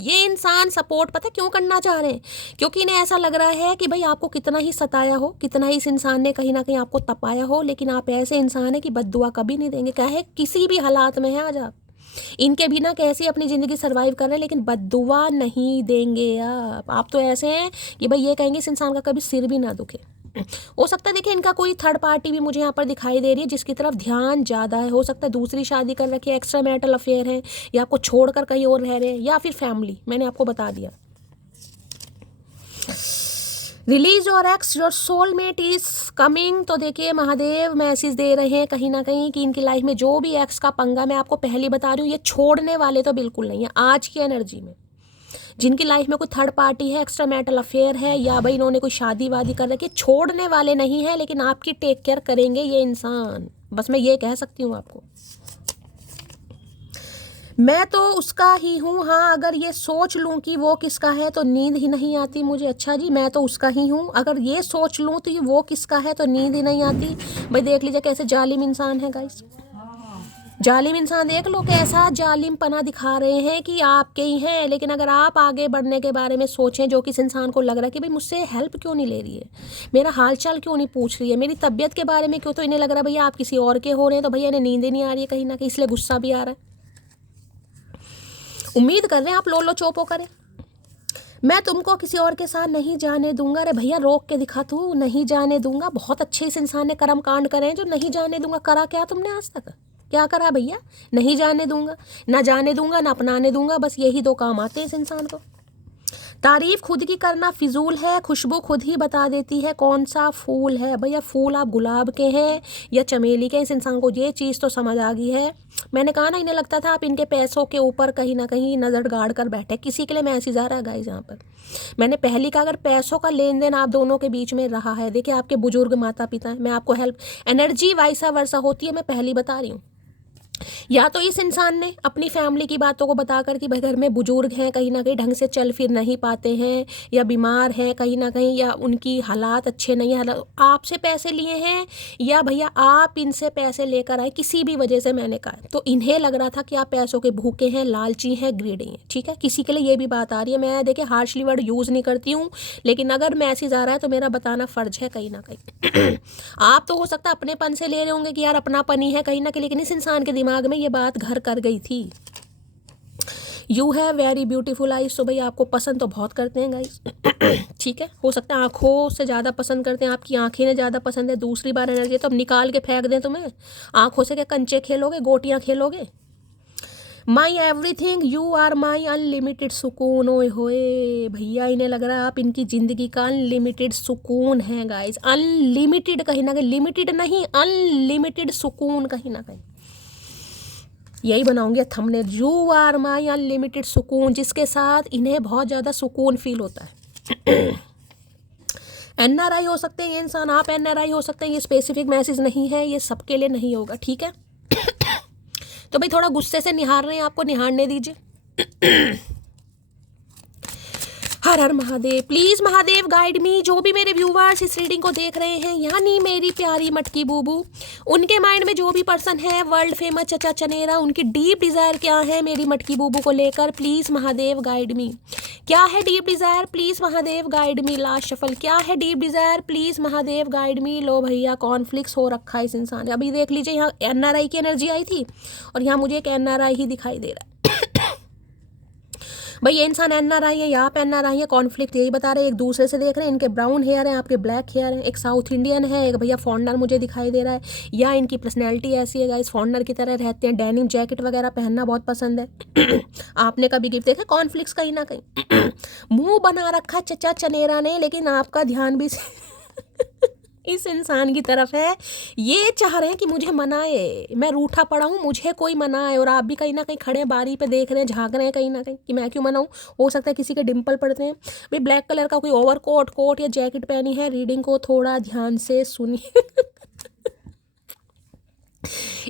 ये इंसान सपोर्ट पता क्यों करना चाह रहे हैं, क्योंकि इन्हें ऐसा लग रहा है कि भाई आपको कितना ही सताया हो, कितना ही इस इंसान ने कहीं ना कहीं आपको तपाया हो, लेकिन आप ऐसे इंसान है कि बद्दुआ कभी नहीं देंगे। क्या है, किसी भी हालात में है आज आप इनके बिना कैसे अपनी ज़िंदगी सर्वाइव कर रहे हैं, लेकिन बद्दुआ नहीं देंगे आप तो ऐसे हैं कि भाई ये कहेंगे इस इंसान का कभी सिर भी ना दुखे। हो सकता है देखिए इनका कोई थर्ड पार्टी भी मुझे यहाँ पर दिखाई दे रही है जिसकी तरफ ध्यान ज़्यादा है। हो सकता है दूसरी शादी कर रखी है, एक्स्ट्रा मैरिटल अफेयर है, या आपको छोड़कर कहीं और रह रहे हैं, या फिर फैमिली, मैंने आपको बता दिया। Release your x, your soulmate is coming. तो देखिए महादेव मैसेज दे रहे हैं कहीं ना कहीं कि इनकी लाइफ में जो भी एक्स का पंगा, मैं आपको पहले बता रही हूँ, ये छोड़ने वाले तो बिल्कुल नहीं है। आज की एनर्जी में जिनकी लाइफ में कोई थर्ड पार्टी है, एक्स्ट्रा मैरिटल अफेयर है, या भाई इन्होंने कोई शादी वादी कर रखी है, छोड़ने वाले नहीं है, लेकिन आपकी टेक केयर करेंगे ये इंसान, बस मैं ये कह सकती हूँ आपको। मैं तो उसका ही हूँ, हाँ अगर ये सोच लूँ कि वो किसका है तो नींद ही नहीं आती मुझे। अच्छा जी, मैं तो उसका ही हूँ, अगर ये सोच लूँ तो ये वो किसका है तो नींद ही नहीं आती। भाई देख लीजिए कैसे जालिम इंसान है गाइस, जालिम इंसान देख लो कैसा जालिम पना दिखा रहे हैं कि आपके ही हैं। लेकिन अगर आप आगे बढ़ने के बारे में सोचें, जो कि इस इंसान को लग रहा है कि भाई मुझसे हेल्प क्यों नहीं ले रही है, मेरा हालचाल क्यों नहीं पूछ रही है, मेरी तबीयत के बारे में क्यों, तो इन्हें लग रहा है भैया आप किसी और के हो रहे हैं, तो भैया इन्हें नींद ही नहीं आ रही है कहीं ना कहीं, इसलिए गुस्सा भी आ रहा है। उम्मीद कर रहे हैं आप लोलो चोपो करें, मैं तुमको किसी और के साथ नहीं जाने दूंगा। अरे भैया रोक के दिखा तू, नहीं जाने दूंगा। बहुत अच्छे इस इंसान ने कर्म कांड करे हैं जो नहीं जाने दूंगा। करा क्या तुमने आज तक? क्या करा भैया, नहीं जाने दूंगा, ना जाने दूंगा ना अपनाने दूंगा, बस यही दो काम आते हैं इस इंसान को। तारीफ खुद की करना फिजूल है, खुशबू खुद ही बता देती है कौन सा फूल है। भैया फूल आप गुलाब के हैं या चमेली के, इस इंसान को ये चीज़ तो समझ आ गई है। मैंने कहा ना, इन्हें लगता था आप इनके पैसों के ऊपर कहीं ना कहीं नज़र गाड़ कर बैठे, किसी के लिए मैसेज आ रहा है गाइस यहाँ पर। मैंने पहली कहा अगर पैसों का लेन देन आप दोनों के बीच में रहा है, देखिए आपके बुजुर्ग माता पिता हैं, मैं आपको हेल्प, एनर्जी वाइसा वर्सा होती है, मैं पहली बता रही हूँ। या तो इस इंसान ने अपनी फैमिली की बातों को बताकर कि भाई घर में बुजुर्ग हैं, कहीं ना कहीं ढंग से चल फिर नहीं पाते हैं, या बीमार हैं कहीं ना कहीं, या उनकी हालात अच्छे नहीं है, हालात आपसे पैसे लिए हैं, या भैया आप इनसे पैसे लेकर आए, किसी भी वजह से मैंने कहा। तो इन्हें लग रहा था कि आप पैसों के भूखे हैं, लालची हैं, ग्रीडी हैं, ठीक है। किसी के लिए ये भी बात आ रही है, मैं देखिए हार्शली वर्ड यूज़ नहीं करती हूँ, लेकिन अगर मैसेज आ रहा है तो मेरा बताना फ़र्ज है कहीं ना कहीं। आप तो हो सकता है अपनेपन से ले रहे होंगे कि यार अपनापन ही है कहीं ना कहीं, लेकिन इस इंसान के दिमाग में ये बात घर कर गई थी। यू है वेरी ब्यूटीफुल आइज, तो भाई आपको पसंद तो बहुत करते हैं गाइस। ठीक है, हो सकता है आंखों से ज़्यादा पसंद करते हैं, आपकी आंखें ने ज़्यादा पसंद है। दूसरी बार एनर्जी तो अब निकाल के फेंक दें तुम्हें, आंखों से क्या कंचे खेलोगे, गोटियाँ खेलोगे। My everything, you are my unlimited सुकून। ओए होए भैया, इन्हें लग रहा है आप इनकी ज़िंदगी का अनलिमिटेड सुकून है गाइस। अनलिमिटेड कहीं ना कहीं, लिमिटेड नहीं, अनलिमिटेड सुकून कहीं ना कहीं। यही बनाऊंगी thumbnail, you are my unlimited सुकून, जिसके साथ इन्हें बहुत ज़्यादा सुकून फील होता है। एनआरआई हो सकते हैं ये इंसान, आप एनआरआई हो सकते हैं, ये स्पेसिफिक मैसेज नहीं है, ये सबके लिए नहीं होगा, ठीक है। तो भाई थोड़ा गुस्से से निहार रहे हैं, आपको निहारने दीजिए। हर हर Mahadev, please Mahadev guide me. जो भी मेरे व्यूवर्स इस रीडिंग को देख रहे हैं, यानी मेरी प्यारी मटकी बूबू, उनके माइंड में जो भी पर्सन है वर्ल्ड फेमस चचा चनेरा, उनकी डीप डिज़ायर क्या है मेरी मटकी बूबू को लेकर, प्लीज़ महादेव गाइड मी। क्या है deep desire, please Mahadev guide me. Last shuffle, क्या है deep desire, please Mahadev guide me. लो भैया, कॉन्फ्लिक्स हो रखा है इस इंसान। अभी देख लीजिए, यहाँ एनआरआई की एनर्जी आई थी और यहाँ मुझे एक एनआरआई ही दिखाई दे रहा है। भाई ये इंसान एनआरआई है या आप एनआरआई है, कॉन्फ्लिक्ट यही बता रहे हैं, एक दूसरे से देख रहे हैं। इनके ब्राउन हेयर हैं, आपके ब्लैक हेयर हैं, एक साउथ इंडियन है, एक भैया फॉरनर मुझे दिखाई दे रहा है, या इनकी पर्सनैलिटी ऐसी है गाइस, फॉरनर की तरह रहते हैं, डेनिम जैकेट वगैरह पहनना बहुत पसंद है। आपने कभी गिफ्ट देखा, कॉन्फ्लिक्ट्स कहीं ना कहीं। मुंह बना रखा चचा चनेरा ने, लेकिन आपका ध्यान भी इस इंसान की तरफ है। ये चाह रहे हैं कि मुझे मनाए, मैं रूठा पड़ा हूँ, मुझे कोई मनाए, और आप भी कहीं ना कहीं खड़े बारी पे देख रहे हैं, झांक रहे हैं कहीं ना कहीं कि मैं क्यों मनाऊँ। हो सकता है किसी के डिंपल पड़ते हैं। भाई ब्लैक कलर का कोई ओवर कोट या जैकेट पहनी है, रीडिंग को थोड़ा ध्यान से सुनिए।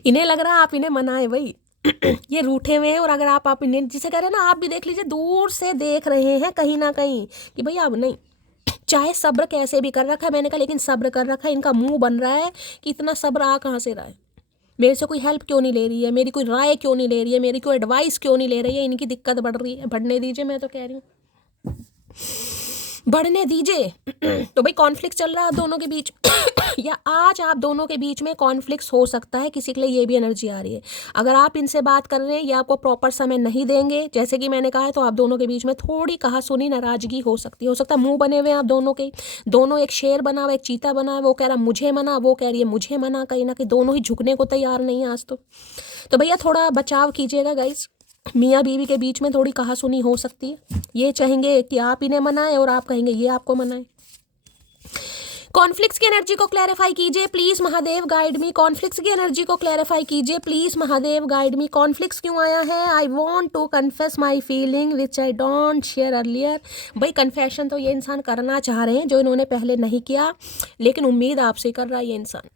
इन्हें लग रहा है आप इन्हें मनाए भाई। ये रूठे हुए हैं, और अगर आप इन्हें जिसे कह रहे हैं ना, आप भी देख लीजिए, दूर से देख रहे हैं कहीं ना कहीं कि भाई अब नहीं, चाहे सब्र कैसे भी कर रखा है, मैंने कहा लेकिन सब्र कर रखा है। इनका मुंह बन रहा है कि इतना सब्र आ कहाँ से रहा है, मेरे से कोई हेल्प क्यों नहीं ले रही है, मेरी कोई राय क्यों नहीं ले रही है, मेरी कोई एडवाइस क्यों नहीं ले रही है। इनकी दिक्कत बढ़ रही है, बढ़ने दीजिए, मैं तो कह रही हूँ बढ़ने दीजिए। तो भाई कॉन्फ्लिक्ट चल रहा है आप दोनों के बीच, या आज आप दोनों के बीच में कॉन्फ्लिक्ट हो सकता है, किसी के लिए ये भी एनर्जी आ रही है। अगर आप इनसे बात कर रहे हैं या आपको प्रॉपर समय नहीं देंगे, जैसे कि मैंने कहा है, तो आप दोनों के बीच में थोड़ी कहा सुनी नाराजगी हो सकती है। हो सकता है मुंह बने हुए हैं आप दोनों के, दोनों एक शेर बना हुआ, एक चीता बना है, वो कह रहा मुझे मना, वो कह रही है मुझे मना, कहीं ना कहीं दोनों ही झुकने को तैयार नहीं है आज तो भैया थोड़ा बचाव कीजिएगा गाइस। मियाँ बीवी के बीच में थोड़ी कहा सुनी हो सकती है, ये चाहेंगे कि आप इन्हें मनाएं और आप कहेंगे ये आपको मनाएं। कॉन्फ्लिक्ट्स की एनर्जी को क्लैरिफाई कीजिए please Mahadev guide me. Conflicts की एनर्जी को क्लैरिफाई कीजिए please Mahadev guide me. Conflicts क्यों आया है? I want to confess my feeling which I don't share earlier. भाई कन्फेशन तो ये इंसान करना चाह रहे हैं जो इन्होंने पहले नहीं किया, लेकिन उम्मीद आपसे कर रहा है ये इंसान।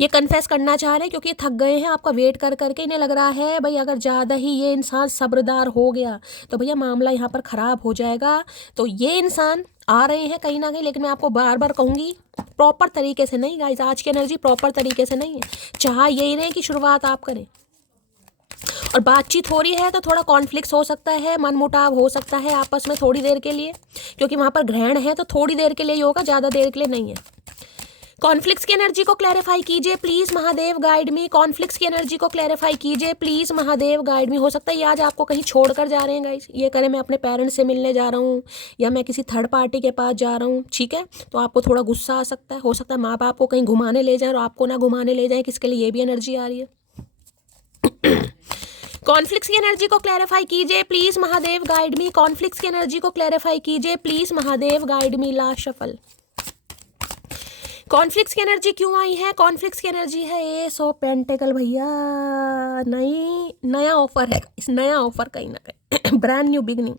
ये कन्फेस करना चाह रहे हैं क्योंकि ये थक गए हैं आपका वेट कर करके। इन्हें लग रहा है भाई अगर ज़्यादा ही ये इंसान सब्रदार हो गया तो भैया मामला यहाँ पर ख़राब हो जाएगा। तो ये इंसान आ रहे हैं कहीं ना कहीं, लेकिन मैं आपको बार बार कहूँगी प्रॉपर तरीके से नहीं गाइस, आज की एनर्जी प्रॉपर तरीके से नहीं है। चाह यही नहीं कि शुरुआत आप करें, और बातचीत हो रही है तो थोड़ा कॉन्फ्लिक्ट हो सकता है, मन मुटाव हो सकता है आपस में थोड़ी देर के लिए, क्योंकि वहाँ पर ग्रहण है तो थोड़ी देर के लिए ही होगा, ज़्यादा देर के लिए नहीं है। कॉन्फ्लिक्ट्स की एनर्जी को क्लैरिफाई कीजिए please Mahadev guide me. Conflicts की एनर्जी को क्लैरिफाई कीजिए प्लीज महादेव गाइड मी। हो सकता है ये आज आपको कहीं छोड़कर जा रहे हैं गाइस, ये करें मैं अपने पेरेंट्स से मिलने जा रहा हूँ या मैं किसी थर्ड पार्टी के पास जा रहा हूँ, ठीक है, तो आपको थोड़ा गुस्सा आ सकता है। हो सकता है माँ बाप को कहीं घुमाने ले जाए और आपको ना घुमाने ले जाए, किसके लिए ये भी एनर्जी आ रही है। कॉन्फ्लिक्ट्स की एनर्जी को क्लैरिफाई कीजिए please Mahadev guide me. Conflicts की एनर्जी को क्लैरिफाई कीजिए please Mahadev guide me. Last shuffle. Conflicts की एनर्जी क्यों आई है? कॉन्फ्लिक्ट्स की एनर्जी है एस ऑफ पेंटिकल भैया। नया ऑफर है, इस नया ऑफर कहीं ना कहीं ब्रांड न्यू बिगनिंग।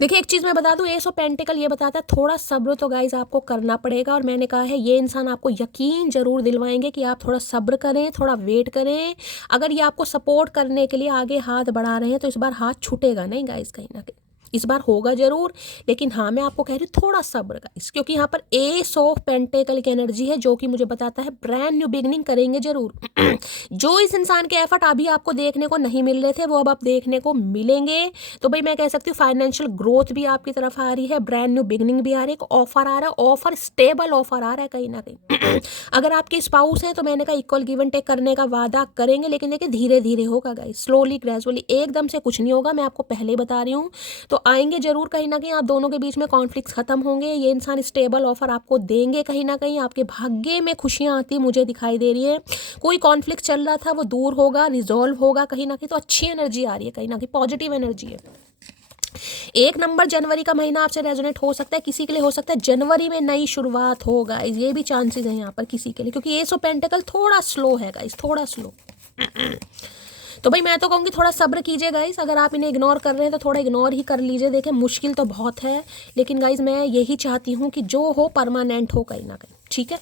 देखिए एक चीज़ मैं बता दूं, एस ऑफ पेंटिकल ये बताता है थोड़ा सब्र तो गाइज आपको करना पड़ेगा। और मैंने कहा है ये इंसान आपको यकीन जरूर दिलवाएंगे कि आप थोड़ा सब्र करें, थोड़ा वेट करें। अगर ये आपको सपोर्ट करने के लिए आगे हाथ बढ़ा रहे हैं तो इस बार हाथ छूटेगा नहीं गाइज, कहीं ना कहीं इस बार होगा जरूर। लेकिन हाँ मैं आपको कह रही हूँ थोड़ा सब्र गाइस, क्योंकि यहाँ पर एस ऑफ पेंटिकल की एनर्जी है जो कि मुझे बताता है ब्रांड न्यू बिगनिंग करेंगे जरूर। जो इस इंसान के एफर्ट अभी आपको देखने को नहीं मिल रहे थे वो अब आप देखने को मिलेंगे। तो भाई मैं कह सकती हूँ फाइनेंशियल ग्रोथ भी आपकी तरफ आ रही है, ब्रांड न्यू बिगनिंग भी आ रही है, एक ऑफर आ रहा है, ऑफर स्टेबल ऑफर आ रहा है कहीं ना कहीं। अगर आपके स्पाउस हैं तो मैंने कहा इक्वल गिव एंड टेक करने का वादा करेंगे, लेकिन देखिए धीरे धीरे होगा गाइस, स्लोली ग्रेजुअली, एकदम से कुछ नहीं होगा, मैं आपको पहले ही बता रही हूँ। तो आएंगे जरूर कहीं ना कहीं, आप दोनों के बीच में कॉन्फ्लिक्ट्स खत्म होंगे, ये इंसान स्टेबल ऑफर आपको देंगे कहीं ना कहीं, आपके भाग्य में खुशियां आती मुझे दिखाई दे रही है। कोई कॉन्फ्लिक्ट चल रहा था वो दूर होगा, रिजॉल्व होगा कहीं ना कहीं, तो अच्छी एनर्जी आ रही है कहीं ना कहीं, पॉजिटिव एनर्जी है। 1 नंबर जनवरी का महीना आपसे रेजोनेट हो सकता है, किसी के लिए हो सकता है जनवरी में नई शुरुआत होगा, ये भी चांसेस हैं यहाँ पर किसी के लिए, क्योंकि एस ऑफ पेंटिकल थोड़ा स्लो है गाइस, थोड़ा स्लो। तो भाई मैं तो कहूँगी थोड़ा सब्र कीजिए गाइस, अगर आप इन्हें इग्नोर कर रहे हैं तो थोड़ा इग्नोर ही कर लीजिए। देखें मुश्किल तो बहुत है, लेकिन गाइस मैं यही चाहती हूँ कि जो हो परमानेंट हो कहीं ना कहीं, ठीक है।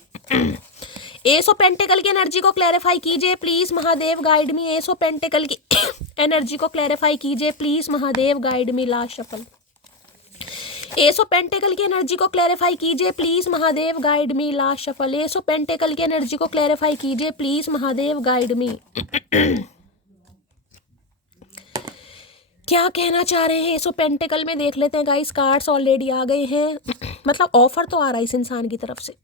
एस ऑफ पेंटिकल की एनर्जी को क्लैरिफाई कीजिए please Mahadev guide me. S of pentacle की एनर्जी को क्लैरिफाई कीजिए please Mahadev guide me. Last shuffle. S of pentacle की एनर्जी को क्लैरिफाई कीजिए please Mahadev guide me. Last shuffle. S of pentacle की एनर्जी को क्लैरिफाई कीजिए प्लीज महादेव गाइड मी। क्या कहना चाह रहे हैं एस ऑफ पेंटिकल में, देख लेते हैं गाइस। कार्ड्स ऑलरेडी आ गए हैं, मतलब ऑफर तो आ रहा है इस इंसान की तरफ से।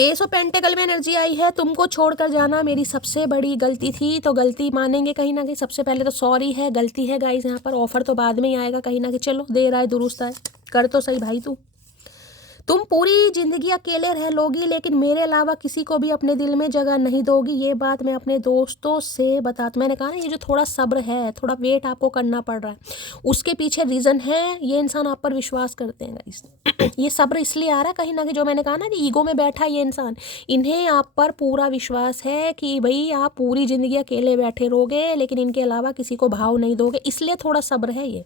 एस ऑफ पेंटिकल में एनर्जी आई है, तुमको छोड़कर जाना मेरी सबसे बड़ी गलती थी, तो गलती मानेंगे कहीं ना कहीं। सबसे पहले तो सॉरी है, गलती है गाइस, यहाँ पर ऑफर तो बाद में ही आएगा कहीं ना कहीं। चलो देर आए दुरुस्त आए, कर तो सही भाई तू। तुम पूरी जिंदगी अकेले रह लोगी, लेकिन मेरे अलावा किसी को भी अपने दिल में जगह नहीं दोगी, ये बात मैं अपने दोस्तों से बताती। मैंने कहा ना ये जो थोड़ा सब्र है, थोड़ा वेट आपको करना पड़ रहा है, उसके पीछे रीज़न है, ये इंसान आप पर विश्वास करते हैं गाइस। ये सब्र इसलिए आ रहा है कहीं ना कहीं, जो मैंने कहा ना कि ईगो में बैठा ये इंसान, इन्हें आप पर पूरा विश्वास है कि भाई आप पूरी ज़िंदगी अकेले बैठे रहोगे लेकिन इनके अलावा किसी को भाव नहीं दोगे, इसलिए थोड़ा सब्र है ये।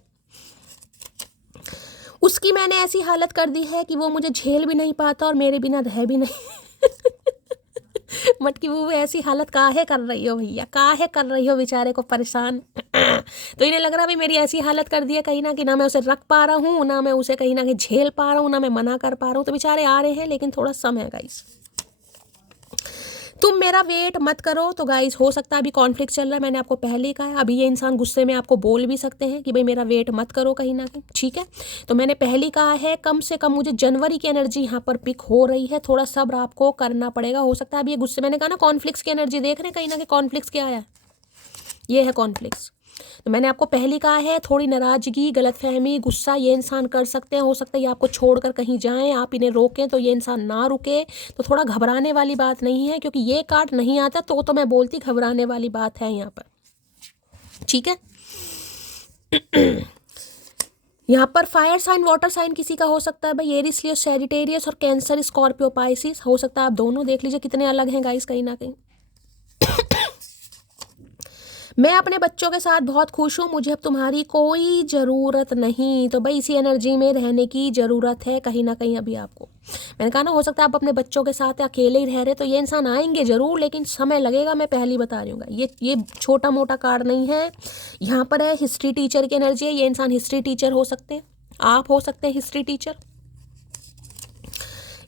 उसकी मैंने ऐसी हालत कर दी है कि वो मुझे झेल भी नहीं पाता और मेरे बिना रह भी नहीं। मटकी वो ऐसी हालत काहे कर रही हो भैया, काहे कर रही हो बेचारे को परेशान। तो इन्हें लग रहा है मेरी ऐसी हालत कर दी है कहीं ना कि ना मैं उसे रख पा रहा हूँ, ना मैं उसे कहीं ना कहीं झेल पा रहा हूँ, ना मैं मना कर पा रहा हूँ। तो बेचारे आ रहे हैं लेकिन थोड़ा समय है गाइस, तुम मेरा वेट मत करो। तो गाइस हो सकता है अभी कॉन्फ्लिक्ट चल रहा है, मैंने आपको पहले ही कहा है, अभी ये इंसान गुस्से में आपको बोल भी सकते हैं कि भाई मेरा वेट मत करो कहीं ना कहीं, ठीक है। तो मैंने पहले ही कहा है कम से कम मुझे जनवरी की एनर्जी यहाँ पर पिक हो रही है, थोड़ा सब्र आपको करना पड़ेगा। हो सकता है अभी ये गुस्से, मैंने कहा ना कॉन्फ्लिक्ट्स की एनर्जी देख रहे हैं कहीं ना कहीं, कॉन्फ्लिक्ट्स क्या आया, ये है कॉन्फ्लिक्ट्स। तो मैंने आपको पहले ही कहा है थोड़ी नाराजगी, गलतफहमी, गुस्सा ये इंसान कर सकते हैं। हो सकता है ये आपको छोड़कर कहीं जाएं, आप इन्हें रोकें तो ये इंसान ना रुके। तो थोड़ा घबराने वाली बात नहीं है, क्योंकि ये कार्ड नहीं आता तो मैं बोलती घबराने वाली बात है यहाँ पर, ठीक है। यहाँ पर फायर साइन, वाटर साइन किसी का हो सकता है भाई, एरिस, लियो, सैजिटेरियस और कैंसर, स्कॉर्पियो, पाइसिस हो सकता है। आप दोनों देख लीजिए कितने अलग हैं गाइस कहीं ना कहीं। मैं अपने बच्चों के साथ बहुत खुश हूँ, मुझे अब तुम्हारी कोई ज़रूरत नहीं। तो भाई इसी एनर्जी में रहने की ज़रूरत है कहीं ना कहीं अभी आपको। मैंने कहा ना हो सकता है आप अपने बच्चों के साथ अकेले ही रह रहे, तो ये इंसान आएंगे ज़रूर लेकिन समय लगेगा, मैं पहले बता रही हूँ। ये छोटा मोटा कार्ड नहीं है, यहाँ पर है हिस्ट्री टीचर की एनर्जी है। ये इंसान हिस्ट्री टीचर हो सकते हैं, आप हो सकते हैं हिस्ट्री टीचर।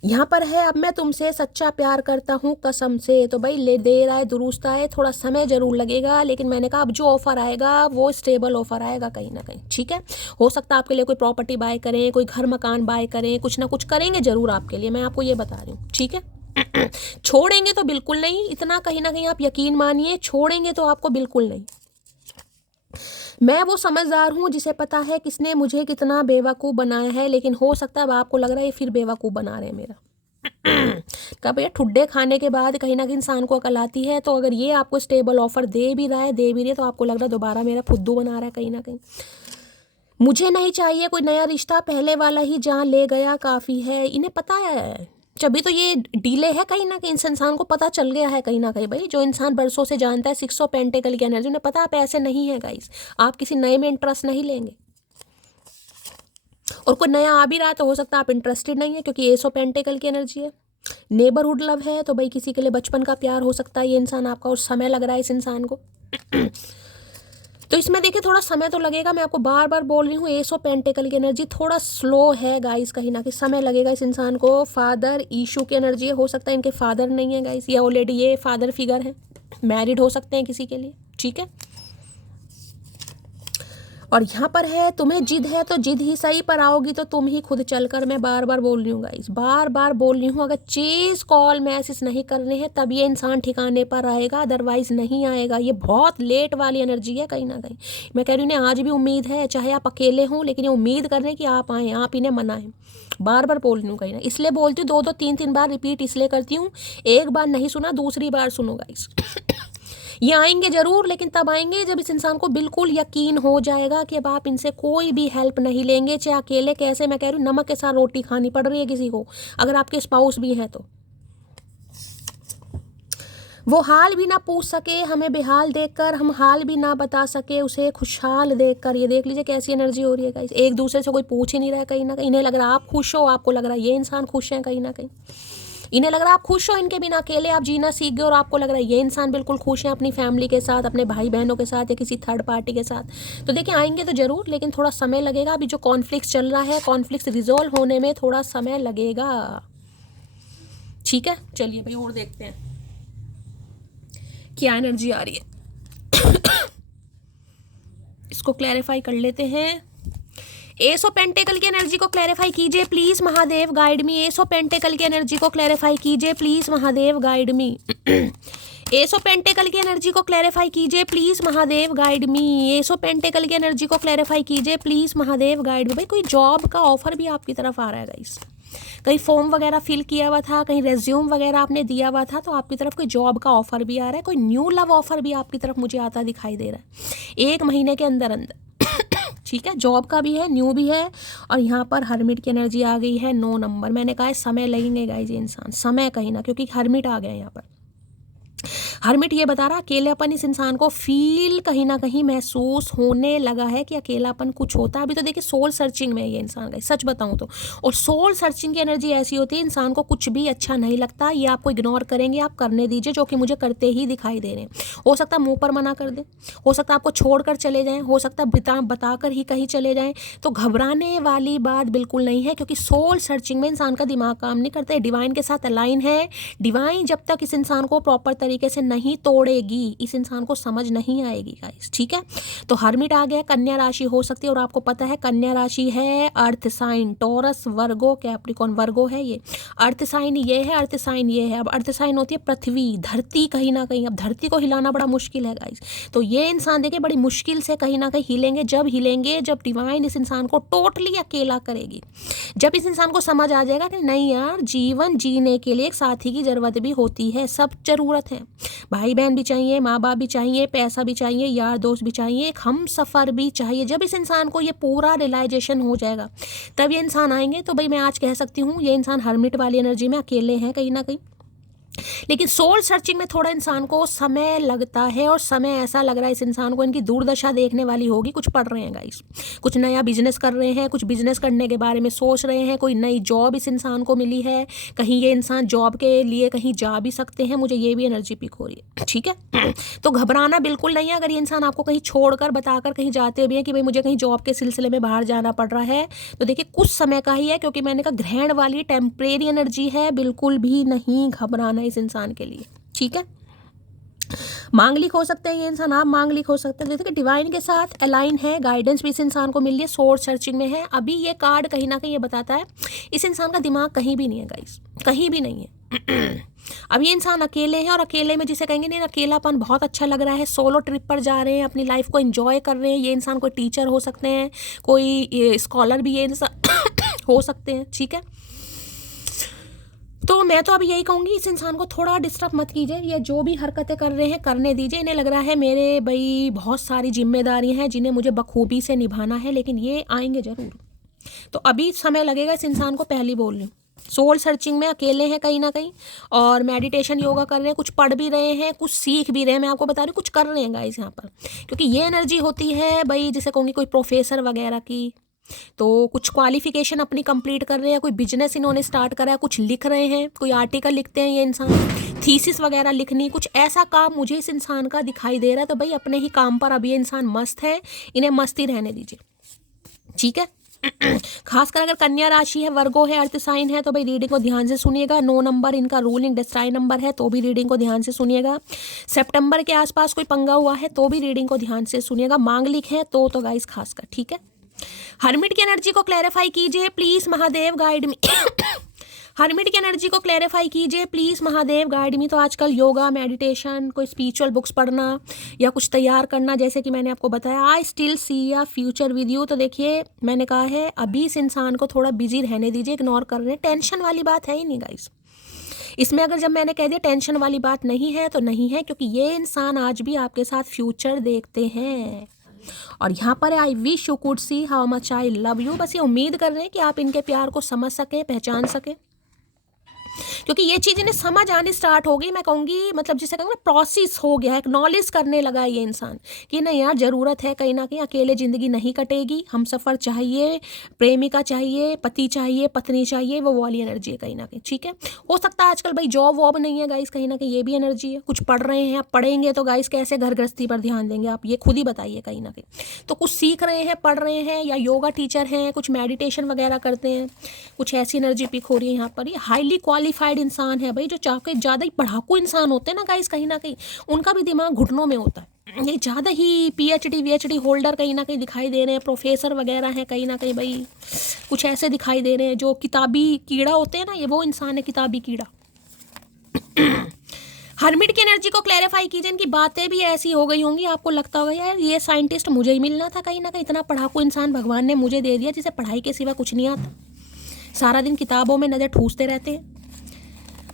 यहाँ पर है अब मैं तुमसे सच्चा प्यार करता हूँ कसम से। तो भाई ले देर आए दुरुस्त आए, थोड़ा समय जरूर लगेगा, लेकिन मैंने कहा अब जो ऑफर आएगा वो स्टेबल ऑफर आएगा कहीं ना कहीं, ठीक है। हो सकता है आपके लिए कोई प्रॉपर्टी बाय करें, कोई घर मकान बाय करें, कुछ ना कुछ करेंगे जरूर आपके लिए, मैं आपको ये बता रही हूँ, ठीक है। छोड़ेंगे तो बिल्कुल नहीं, इतना कहीं ना कहीं आप यकीन मानिए, छोड़ेंगे तो आपको बिल्कुल नहीं। मैं वो समझदार हूँ जिसे पता है किसने मुझे कितना बेवकूफ़ बनाया है, लेकिन हो सकता है अब आपको लग रहा है ये फिर बेवकूफ़ बना रहे हैं मेरा। कब भैया ठुड्डे खाने के बाद कहीं ना कहीं इंसान को अकल आती है, तो अगर ये आपको स्टेबल ऑफर दे भी रहा है तो आपको लग रहा है दोबारा मेरा फुद्दू बना रहा है कहीं ना कहीं। मुझे नहीं चाहिए कोई नया रिश्ता, पहले वाला ही जान ले गया काफ़ी है। इन्हें पता है, जभी तो ये डीले है कहीं ना कहीं, इस इंसान को पता चल गया है कहीं ना कहीं। भाई जो इंसान बरसों से जानता है 6 ऑफ पेंटिकल की एनर्जी, उन्हें पता आप ऐसे नहीं है गाइस, आप किसी नए में इंटरेस्ट नहीं लेंगे। और कोई नया आ भी रहा तो हो सकता है आप इंटरेस्टेड नहीं है, क्योंकि एस ऑफ पेंटिकल की एनर्जी है। नेबरहुड लव है, तो भाई किसी के लिए बचपन का प्यार हो सकता है ये इंसान आपका, और समय लग रहा है इस इंसान को। तो इसमें देखिए थोड़ा समय तो लगेगा, मैं आपको बार बार बोल रही हूँ, एस ऑफ पेंटिकल की एनर्जी थोड़ा स्लो है गाइस, कहीं ना कहीं समय लगेगा इस इंसान को। फादर इशू की एनर्जी हो सकता है इनके फादर नहीं है गाइस, या ऑलरेडी ये फादर फिगर है, मैरिड हो सकते हैं किसी के लिए, ठीक है। और यहाँ पर है तुम्हें जिद है तो जिद ही सही, पर आओगी तो तुम ही खुद चलकर। मैं बार बार बोल रही हूँ गाइस, बार बार बोल रही हूँ, अगर चेज कॉल मैसेज नहीं करने हैं तब ये इंसान ठिकाने पर आएगा, अदरवाइज नहीं आएगा। ये बहुत लेट वाली एनर्जी है कहीं ना कहीं। मैं कह रही हूँ आज भी उम्मीद है, चाहे आप अकेले हों, लेकिन ये उम्मीद कर रहे हैं कि आप आएँ, आप इन्हें मनाएं। बार बार बोल रही हूँ कहीं ना, इसलिए बोलती हूँ 2-2 3-3 बार रिपीट इसलिए करती हूँ, एक बार नहीं सुना दूसरी बार सुनो गाइस। ये आएंगे जरूर, लेकिन तब आएंगे जब इस इंसान को बिल्कुल यकीन हो जाएगा कि अब आप इनसे कोई भी हेल्प नहीं लेंगे, चाहे अकेले कैसे। मैं कह रही हूँ नमक के साथ रोटी खानी पड़ रही है किसी को, अगर आपके स्पाउस भी हैं तो। वो हाल भी ना पूछ सके हमें बेहाल देखकर, हम हाल भी ना बता सके उसे खुशहाल देखकर। ये देख लीजिए कैसी एनर्जी हो रही है गाइस, एक दूसरे से कोई पूछ ही नहीं रहा है कहीं ना कहीं। इन्हें लग रहा है आप खुश हो, आपको लग रहा है ये इंसान खुश है कहीं ना कहीं। इन्हें लग रहा है आप खुश हो, इनके बिना अकेले आप जीना सीख गए, और आपको लग रहा है ये इंसान बिल्कुल खुश है अपनी फैमिली के साथ, अपने भाई बहनों के साथ, या किसी थर्ड पार्टी के साथ। तो देखिए आएंगे तो जरूर, लेकिन थोड़ा समय लगेगा। अभी जो कॉन्फ्लिक्ट चल रहा है, कॉन्फ्लिक्ट रिजोल्व होने में थोड़ा समय लगेगा, ठीक है। चलिए भाई और देखते हैं क्या एनर्जी आ रही है। इसको क्लैरिफाई कर लेते हैं। एस ऑफ पेंटिकल की एनर्जी को क्लैरिफाई कीजिए please Mahadev, guide me. S of pentacle की एनर्जी को क्लैरिफाई कीजिए please Mahadev, guide me. S of pentacle की एनर्जी को क्लैरिफाई कीजिए please Mahadev, guide me. S of pentacle की एनर्जी को क्लैरिफाई कीजिए प्लीज महादेव, गाइड मी। भाई कोई जॉब का ऑफर भी आपकी तरफ आ रहा है गाइस, कहीं फॉर्म वगैरह फिल किया हुआ था, कहीं रेज्यूम वगैरह आपने दिया हुआ था, तो आपकी तरफ कोई जॉब का ऑफर भी आ रहा है। कोई न्यू लव ऑफर भी आपकी तरफ मुझे आता दिखाई दे रहा है 1 महीने के अंदर अंदर। ठीक है, जॉब का भी है, न्यू भी है। और यहाँ पर हर्मिट की एनर्जी आ गई है 9 नंबर। मैंने कहा है समय लगेंगे गाइस, ये इंसान समय कहीं ना, क्योंकि हर्मिट आ गया यहाँ पर। हर्मिट ये बता रहा अकेलापन इस इंसान को फील कहीं ना कहीं महसूस होने लगा है कि अकेलापन कुछ होता है। अभी तो देखिए सोल सर्चिंग में है ये इंसान का, सच बताऊं तो। और सोल सर्चिंग की एनर्जी ऐसी होती है, इंसान को कुछ भी अच्छा नहीं लगता, ये आपको इग्नोर करेंगे, आप करने दीजिए, जो कि मुझे करते ही दिखाई दे रहे हैं। हो सकता है मुंह पर मना कर दे, हो सकता है आपको छोड़कर चले जाएं, हो सकता है बताकर ही कहीं चले जाएं। तो घबराने वाली बात बिल्कुल नहीं है, क्योंकि सोल सर्चिंग में इंसान का दिमाग काम नहीं करता है, डिवाइन के साथ अलाइन है। डिवाइन जब तक इस इंसान को प्रॉपर तरीके से नहीं तोड़ेगी, इस इंसान को समझ नहीं आएगी गाइस, ठीक है। तो हर्मिट आ गया, कन्या राशि हो सकती है, और आपको पता है कन्या राशि है अर्थ साइन, टॉरस, वर्गो, कैप्रिकॉर्न। वर्गो है ये, अर्थ साइन ये है, अर्थ साइन ये है। अब अर्थ साइन होती है पृथ्वी, धरती कहीं ना कहीं। अब धरती को हिलाना बड़ा मुश्किल है गाइस, तो ये इंसान देखिए बड़ी मुश्किल से कहीं ना कहीं हिलेंगे। जब हिलेंगे जब डिवाइन इस इंसान को टोटली अकेला करेगी, जब इस इंसान को समझ आ जाएगा कि नहीं यार, जीवन जीने के लिए एक साथी की जरूरत भी होती है, सब जरूरत है, भाई बहन भी चाहिए, माँ बाप भी चाहिए, पैसा भी चाहिए, यार दोस्त भी चाहिए, एक हम सफ़र भी चाहिए। जब इस इंसान को ये पूरा रियलाइजेशन हो जाएगा तब ये इंसान आएंगे। तो भाई मैं आज कह सकती हूँ ये इंसान हर्मिट वाली एनर्जी में अकेले हैं कहीं ना कहीं। लेकिन सोल सर्चिंग में थोड़ा इंसान को समय लगता है, और समय ऐसा लग रहा है इस इंसान को इनकी दुर्दशा देखने वाली होगी। कुछ पढ़ रहे हैं गाइस, कुछ नया बिजनेस कर रहे हैं, कुछ बिजनेस करने के बारे में सोच रहे हैं, कोई नई जॉब इस इंसान को मिली है, कहीं ये इंसान जॉब के लिए कहीं जा भी सकते हैं, मुझे ये भी एनर्जी पिक हो रही है। ठीक है, तो घबराना बिल्कुल नहीं है। अगर ये इंसान आपको कहीं छोड़कर बताकर कहीं जाते भी हैं कि भाई मुझे कहीं जॉब के सिलसिले में बाहर जाना पड़ रहा है, तो देखिए कुछ समय का ही है, क्योंकि मैंने कहा ग्रहण वाली टेम्परेरी एनर्जी है, बिल्कुल भी नहीं घबराना इस इंसान के लिए। ठीक है, मांगलिक हो सकते हैं ये इंसान, आप मांगलिक हो सकते हैं, देखिए डिवाइन के साथ अलाइन है, गाइडेंस भी इस इंसान को मिल रही है, सोर्स सर्चिंग में है। अभी ये कार्ड कहीं ना कहीं ये बताता है इस इंसान का दिमाग कहीं भी नहीं है गाइस, कहीं भी नहीं है। अब ये इंसान अकेले हैं, और अकेले में जिसे कहेंगे नहीं, अकेलापन बहुत अच्छा लग रहा है, सोलो ट्रिप पर जा रहे हैं, अपनी लाइफ को एंजॉय कर रहे हैं। ये इंसान कोई टीचर हो सकते हैं, कोई स्कॉलर भी ये इंसान हो सकते हैं। ठीक है, तो मैं तो अभी यही कहूँगी इस इंसान को थोड़ा डिस्टर्ब मत कीजिए, ये जो भी हरकतें कर रहे हैं करने दीजिए। इन्हें लग रहा है मेरे भाई बहुत सारी जिम्मेदारियां हैं जिन्हें मुझे बखूबी से निभाना है, लेकिन ये आएंगे ज़रूर। तो अभी समय लगेगा इस इंसान को, पहली बोल रही हूँ। सोल सर्चिंग में अकेले हैं कहीं ना कहीं, और मेडिटेशन योगा कर रहे हैं, कुछ पढ़ भी रहे हैं, कुछ सीख भी रहे हैं। मैं आपको बता रही हूँ कुछ कर रहे हैं गाइस यहाँ पर, क्योंकि ये एनर्जी होती है भाई जिसे कहूँगी कोई प्रोफेसर वगैरह की। तो कुछ क्वालिफिकेशन अपनी कंप्लीट कर रहे हैं, कोई बिजनेस इन्होंने स्टार्ट करा है, कुछ लिख रहे हैं, कोई आर्टिकल लिखते हैं ये इंसान, थीसिस वगैरह लिखनी, कुछ ऐसा काम मुझे इस इंसान का दिखाई दे रहा है। तो भाई अपने ही काम पर अभी ये इंसान मस्त है, इन्हें मस्ती रहने दीजिए। ठीक है, खासकर अगर कन्या राशि है, वर्गो है, अर्थ साइन है, तो भाई रीडिंग को ध्यान से सुनिएगा। 9 नंबर इनका रूलिंग डेस्टाइन नंबर है, तो भी रीडिंग को ध्यान से सुनिएगा। सितंबर के आसपास कोई पंगा हुआ है तो भी रीडिंग को ध्यान से सुनिएगा। मांगलिक है तो गाइस खासकर। ठीक है, हर्मिट की एनर्जी को क्लैरिफाई कीजिए please, Mahadev guide me. Hermit की एनर्जी को क्लैरिफाई कीजिए प्लीज, महादेव गाइड मी। तो आजकल योगा, मेडिटेशन, कोई स्पिरिचुअल बुक्स पढ़ना या कुछ तैयार करना, जैसे कि मैंने आपको बताया, I still see a future with you. तो देखिए मैंने कहा है अभी इस इंसान को थोड़ा बिजी रहने दीजिए, इग्नोर कर रहे हैं। टेंशन वाली बात है ही नहीं गाइस इसमें। अगर जब मैंने कह दिया टेंशन वाली बात नहीं है तो नहीं है, क्योंकि ये इंसान आज भी आपके साथ फ्यूचर देखते हैं। और यहाँ पर I wish you could see how much I love you. बस ये उम्मीद कर रहे हैं कि आप इनके प्यार को समझ सकें, पहचान सकें, क्योंकि ये चीज़ इन्हें समझ आनी स्टार्ट हो गई। मैं कहूँगी मतलब जिसे कहूँगा प्रोसेस हो गया है, एक्नॉलेज करने लगा है ये इंसान कि नहीं यार ज़रूरत है कहीं ना कहीं, अकेले ज़िंदगी नहीं कटेगी, हम सफ़र चाहिए, प्रेमिका चाहिए, पति चाहिए, पत्नी चाहिए, वो वाली एनर्जी है कहीं ना कहीं। ठीक है, हो सकता है आजकल भाई जॉब वॉब नहीं है गाइस, कहीं ना कहीं ये भी एनर्जी है। कुछ पढ़ रहे हैं, आप पढ़ेंगे तो गाइस कैसे घर गृहस्थी पर ध्यान देंगे आप, ये खुद ही बताइए कहीं ना कहीं। तो कुछ सीख रहे हैं, पढ़ रहे हैं, या योगा टीचर हैं, कुछ मेडिटेशन वगैरह करते हैं, कुछ ऐसी एनर्जी पिक हो रही है यहाँ पर। ये हाईली क्वालिफाइड इंसान है भाई, जो चाहे ज़्यादा ही पढ़ाकू इंसान होते हैं ना गाइस, कहीं ना कहीं उनका भी दिमाग घुटनों में होता है। ये ज़्यादा ही पीएचडी वीएचडी होल्डर कहीं ना कहीं दिखाई दे रहे हैं, प्रोफेसर वगैरह हैं कहीं ना कहीं भाई, कुछ ऐसे दिखाई दे रहे हैं जो किताबी कीड़ा होते हैं ना, ये वो इंसान है किताबी कीड़ा। हर्मिट की एनर्जी को क्लैरिफाई कीजिए, इनकी बातें भी ऐसी हो गई होंगी, आपको लगता होगा यार ये साइंटिस्ट मुझे ही मिलना था, कहीं ना कहीं इतना पढ़ाकू इंसान भगवान ने मुझे दे दिया जिसे पढ़ाई के सिवा कुछ नहीं आता, सारा दिन किताबों में नज़र ठूसते रहते हैं।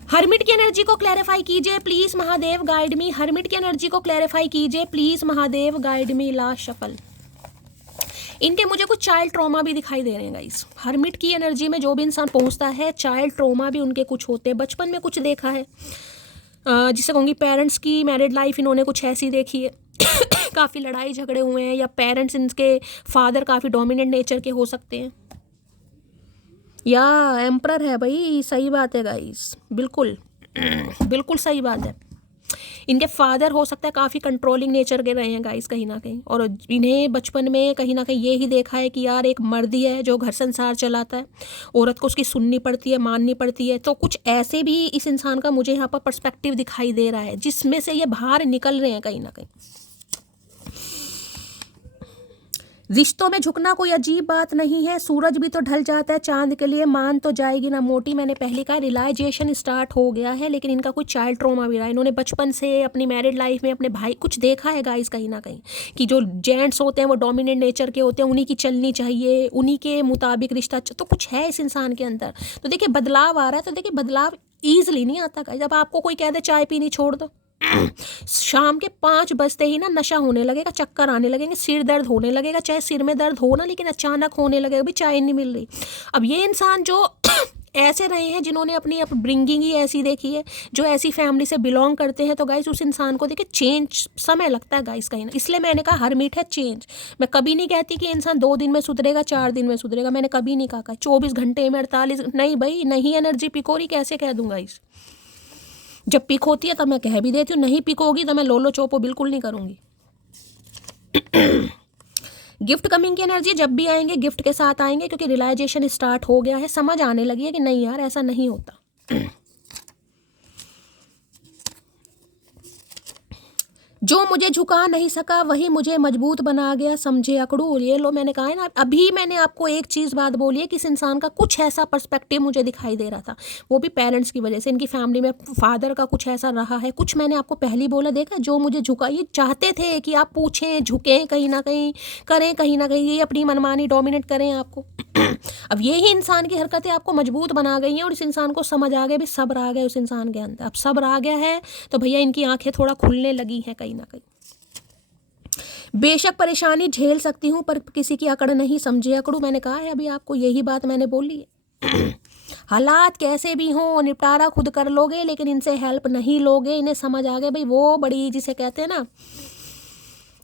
हर्मिट की एनर्जी को क्लैरिफाई कीजिए please, Mahadev guide me. Hermit की एनर्जी को क्लैरिफाई कीजिए please, Mahadev guide me. Last shuffle, इनके मुझे कुछ चाइल्ड ट्रॉमा भी दिखाई दे रहे हैं गाइस। हर्मिट की एनर्जी में जो भी इंसान पहुंचता है, चाइल्ड ट्रॉमा भी उनके कुछ होते हैं, बचपन में कुछ देखा है, जिसे कहूँगी पेरेंट्स की मैरिड लाइफ इन्होंने कुछ ऐसी देखी है। काफ़ी लड़ाई झगड़े हुए हैं, या पेरेंट्स इनके फादर काफ़ी डोमिनेंट नेचर के हो सकते हैं, या एम्परर है भाई। सही बात है गाइस, बिल्कुल बिल्कुल सही बात है। इनके फादर हो सकता है काफ़ी कंट्रोलिंग नेचर के रहे हैं गाइस कहीं ना कहीं, और इन्हें बचपन में कहीं ना कहीं ये ही देखा है कि यार एक मर्दी है जो घर संसार चलाता है, औरत को उसकी सुननी पड़ती है, माननी पड़ती है। तो कुछ ऐसे भी इस इंसान का मुझे यहाँ पर पर्सपेक्टिव दिखाई दे रहा है, जिसमें से ये बाहर निकल रहे हैं कहीं ना कहीं। रिश्तों में झुकना कोई अजीब बात नहीं है, सूरज भी तो ढल जाता है चांद के लिए, मान तो जाएगी ना मोटी। मैंने पहले कहा रियलाइजेशन स्टार्ट हो गया है, लेकिन इनका कोई चाइल्ड ट्रॉमा भी रहा है। इन्होंने बचपन से अपनी मैरिड लाइफ में अपने भाई कुछ देखा है गाइस कहीं ना कहीं, कि जो जेंट्स होते हैं वो डोमिनेंट नेचर के होते हैं, उन्हीं की चलनी चाहिए, उन्हीं के मुताबिक रिश्ता। तो कुछ है इस इंसान के अंदर। तो देखिए बदलाव आ रहा है, तो देखिए बदलाव ईजिली नहीं आता गाइस। जब आपको कोई कह दे चाय पीनी छोड़ दो, शाम के 5 बजते ही ना नशा होने लगेगा, चक्कर आने लगेंगे, सिर दर्द होने लगेगा, चाहे सिर में दर्द हो ना, लेकिन अचानक होने लगेगा, भी चाय नहीं मिल रही। अब ये इंसान जो ऐसे रहे हैं, जिन्होंने अपनी अपब्रिंगिंग ही ऐसी देखी है, जो ऐसी फैमिली से बिलोंग करते हैं, तो गाइस उस इंसान को देखिए चेंज समय लगता है गाइस कहीं ना। इसलिए मैंने कहा हरमिट है चेंज। मैं कभी नहीं कहती कि इंसान 2 दिन में सुधरेगा, 4 दिन में सुधरेगा, मैंने कभी नहीं कहा 24 घंटे में, 48, नहीं भाई, नहीं एनर्जी पिकोरी कैसे कह दूंगा इस। जब पिक होती है तब मैं कह भी देती हूँ, नहीं पिक होगी तो मैं लोलो चोपो बिल्कुल नहीं करूँगी। गिफ्ट कमिंग की एनर्जी जब भी आएंगे गिफ्ट के साथ आएंगे, क्योंकि रियलाइजेशन स्टार्ट हो गया है, समझ आने लगी है कि नहीं यार ऐसा नहीं होता। जो मुझे झुका नहीं सका वही मुझे मजबूत बना गया, समझे अकड़ू। ये लो, मैंने कहा है ना, अभी मैंने आपको एक चीज़ बात बोली है कि इस इंसान का कुछ ऐसा पर्सपेक्टिव मुझे दिखाई दे रहा था, वो भी पेरेंट्स की वजह से, इनकी फैमिली में फादर का कुछ ऐसा रहा है, कुछ मैंने आपको पहले बोला, देखा, जो मुझे झुका, ये चाहते थे कि आप पूछें, झुकें, कहीं ना कहीं करें, कहीं ना कहीं ये अपनी मनमानी डोमिनेट करें आपको। अब यही इंसान की हरकतें आपको मजबूत बना गई हैं, और इस इंसान को समझ आ गया, भी सब्र आ गया उस इंसान के अंदर। अब सब्र आ गया है तो भैया इनकी आंखें थोड़ा खुलने लगी हैं कहीं ना कहीं। बेशक परेशानी झेल सकती हूँ पर किसी की अकड़ नहीं, समझे अकड़ू। मैंने कहा है अभी आपको, यही बात मैंने बोली है। हालात कैसे भी हों निपटारा खुद कर लोगे, लेकिन इनसे हेल्प नहीं लोगे। इन्हें समझ आ गया भाई, वो बड़ी जिसे कहते हैं ना